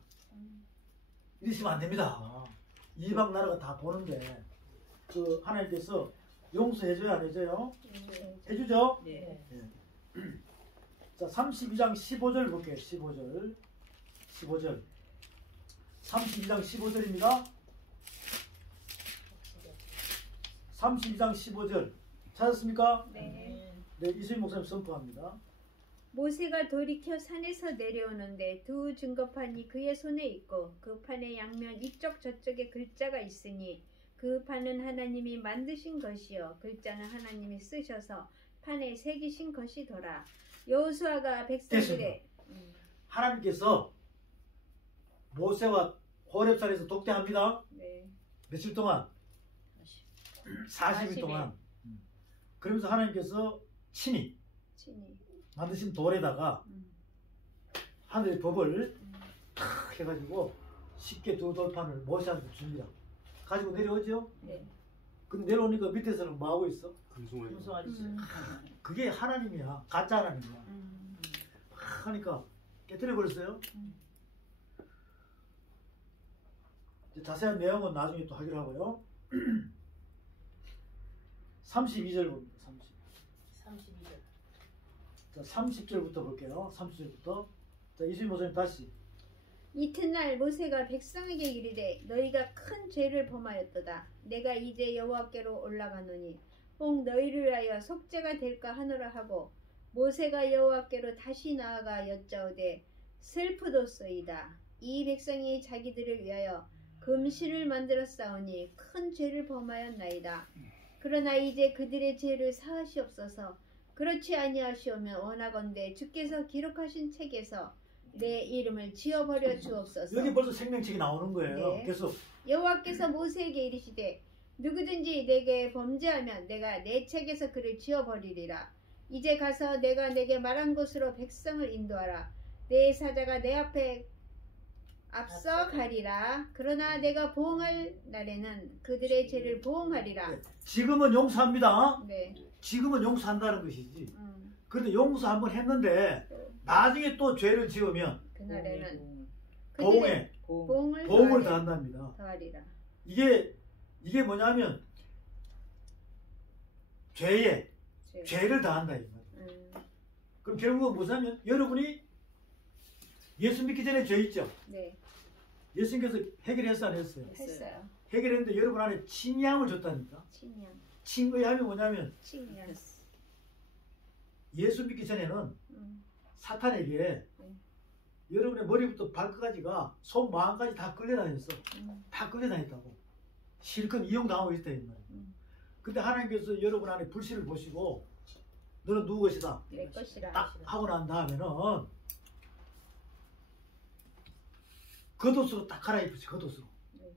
이러시면 안 됩니다. 이방 나라가 다 보는데 그 하나님께서 용서해줘요 안 해줘요? 해주죠? 네. 자 32장 15절 볼게요. 15절 32장 15절입니다. 32장 15절 찾았습니까? 네. 네, 이수인 목사님 선포합니다. 모세가 돌이켜 산에서 내려오는데 두 증거판이 그의 손에 있고 그 판의 양면 이쪽 저쪽에 글자가 있으니 그 판은 하나님이 만드신 것이요 글자는 하나님이 쓰셔서 판에 새기신 것이더라. 여호수아가 백성들의 하나님께서 모세와 호렙산에서 독대합니다. 네. 며칠 동안? 40일 동안. 그러면서 하나님께서 친히 만드신 돌에다가 하늘의 법을 탁 해가지고 쉽게 두 돌판을 모세한테 줍니다. 가지고 내려오죠? 네. 근데 내려오니까 밑에서는 뭐하고 있어? 금송아지. 그게 하나님이야. 가짜 하나님이야. 막 하니까 깨뜨려버렸어요. 자세한 내용은 나중에 또 하기로 하고요. 32절 봅니다. 32절. 자, 30절부터 볼게요. 30절부터. 자, 이수인 목사님 다시. 이튿날 모세가 백성에게 이르되 너희가 큰 죄를 범하였도다. 내가 이제 여호와께로 올라가노니 혹 너희를 위하여 속죄가 될까 하노라 하고 모세가 여호와께로 다시 나아가 여짜오되 슬프도소이다. 이 백성이 자기들을 위하여 금신을 만들어 싸우니 큰 죄를 범하였나이다. 그러나 이제 그들의 죄를 사하시옵소서. 그렇지 아니하시오면 원하건대 주께서 기록하신 책에서 내 이름을 지워버려 주옵소서. 여기 벌써 생명책이 나오는 거예요. 네. 그래서 여호와께서 모세에게 이르시되 누구든지 내게 범죄하면 내가 내 책에서 그를 지워버리리라. 이제 가서 내가 내게 말한 곳으로 백성을 인도하라. 내 사자가 내 앞에 앞서 가리라. 그러나 내가 보응할 날에는 그들의 죄를 보응하리라. 지금은 용서합니다. 네. 지금은 용서한다는 것이지. 음, 그런데 용서 한번 했는데 나중에 또 죄를 지으면 그날에는 보응에 보응을 보응을 더하리라. 더한답니다. 더하리라. 이게 뭐냐면 죄에 죄. 죄를 더한다 이 말이에요. 그럼 결국은 뭐냐면 여러분이 예수 믿기 전에 죄 있죠. 네. 예수님께서 해결했어 안 했어요? 했어요. 해결했는데 여러분 안에 칭의함을 줬다니까. 친양. 칭의함이 뭐냐면 친양. 예수 믿기 전에는 음, 사탄에게 여러분의 머리부터 발끝까지가 손 마음까지 다 끌려다녔어. 다 끌려다녔다고. 실컷 이용당하고 있다 이 말이에요. 근데 하나님께서 여러분 안에 불씨를 보시고 너는 누구 것이다 내 것이라. 딱 하고 난 다음에는 겉옷으로 딱 갈아입으시. 겉옷으로 네.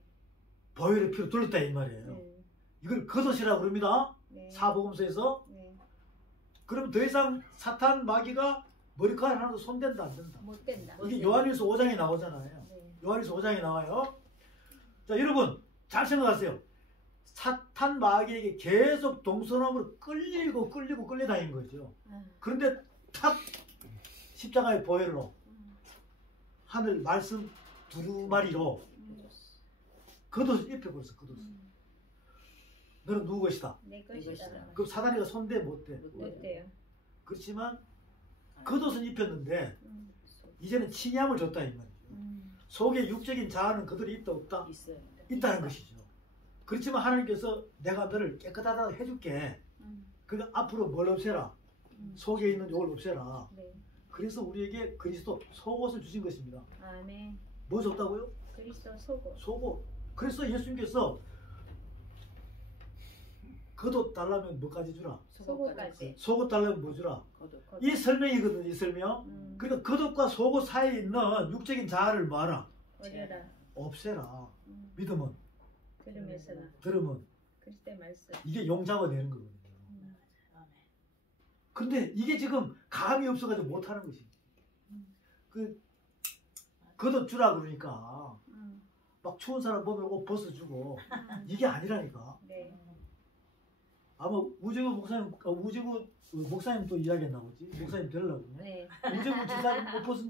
보혈의 피로 둘렀다 이 말이에요. 네. 이걸 겉옷이라고 그럽니다. 네. 사복음서에서. 네. 그러면 더 이상 사탄 마귀가 머리카락 하나도 손댄다 안 된다. 못 된다. 이게 요한일서 5장에 나오잖아요. 네. 요한일서 5장에 나와요. 자, 여러분 잘 생각하세요. 사탄 마귀에게 계속 동서남으로 끌려다닌 거죠. 그런데 탁 십자가의 보혈로 하늘 말씀 두루마리로 겉옷을 입혀버렸어. 겉옷을. 너는 누구 것이다. 내 것이다. 그럼 사단이가 손대 못 대. 못 돼요. 그렇지만 겉옷은 입혔는데 음, 이제는 칭의함을 줬다 이 말이죠. 속에 육적인 자아는 그들이 있다 없다? 있어요. 있다는 것이죠. 그렇지만 하나님께서 내가 너를 깨끗하다 해줄게. 그러니까 앞으로 뭘 없애라. 속에 있는 욕을 없애라. 네. 그래서 우리에게 그리스도 속옷을 주신 것입니다. 아멘. 뭐 줬다고요? 그리스도 속옷. 속옷. 그래서 예수님께서 겉옷 달라면 뭐까지 주라? 속옷까지. 속옷 달라면 뭐 주라? 겉옷. 이 설명이거든요. 이 설명. 그러니까 겉옷과 속옷 사이에 있는 육적인 자아를 뭐하라? 버려라. 없애라. 음, 믿음은, 들으면서나 들으면 그리스도의 말씀. 이게 용자가 되는 거거든요. 근데 이게 지금 감이 없어가지고 못하는 것이. 그 겉옷 주라 그러니까 막 추운 사람 보면 옷 벗어주고 이게 아니라니까. 네. 아마 우재구 목사님 또 이야기했나 보지. 목사님 되려고. 네. 우재구 지사님 옷 벗은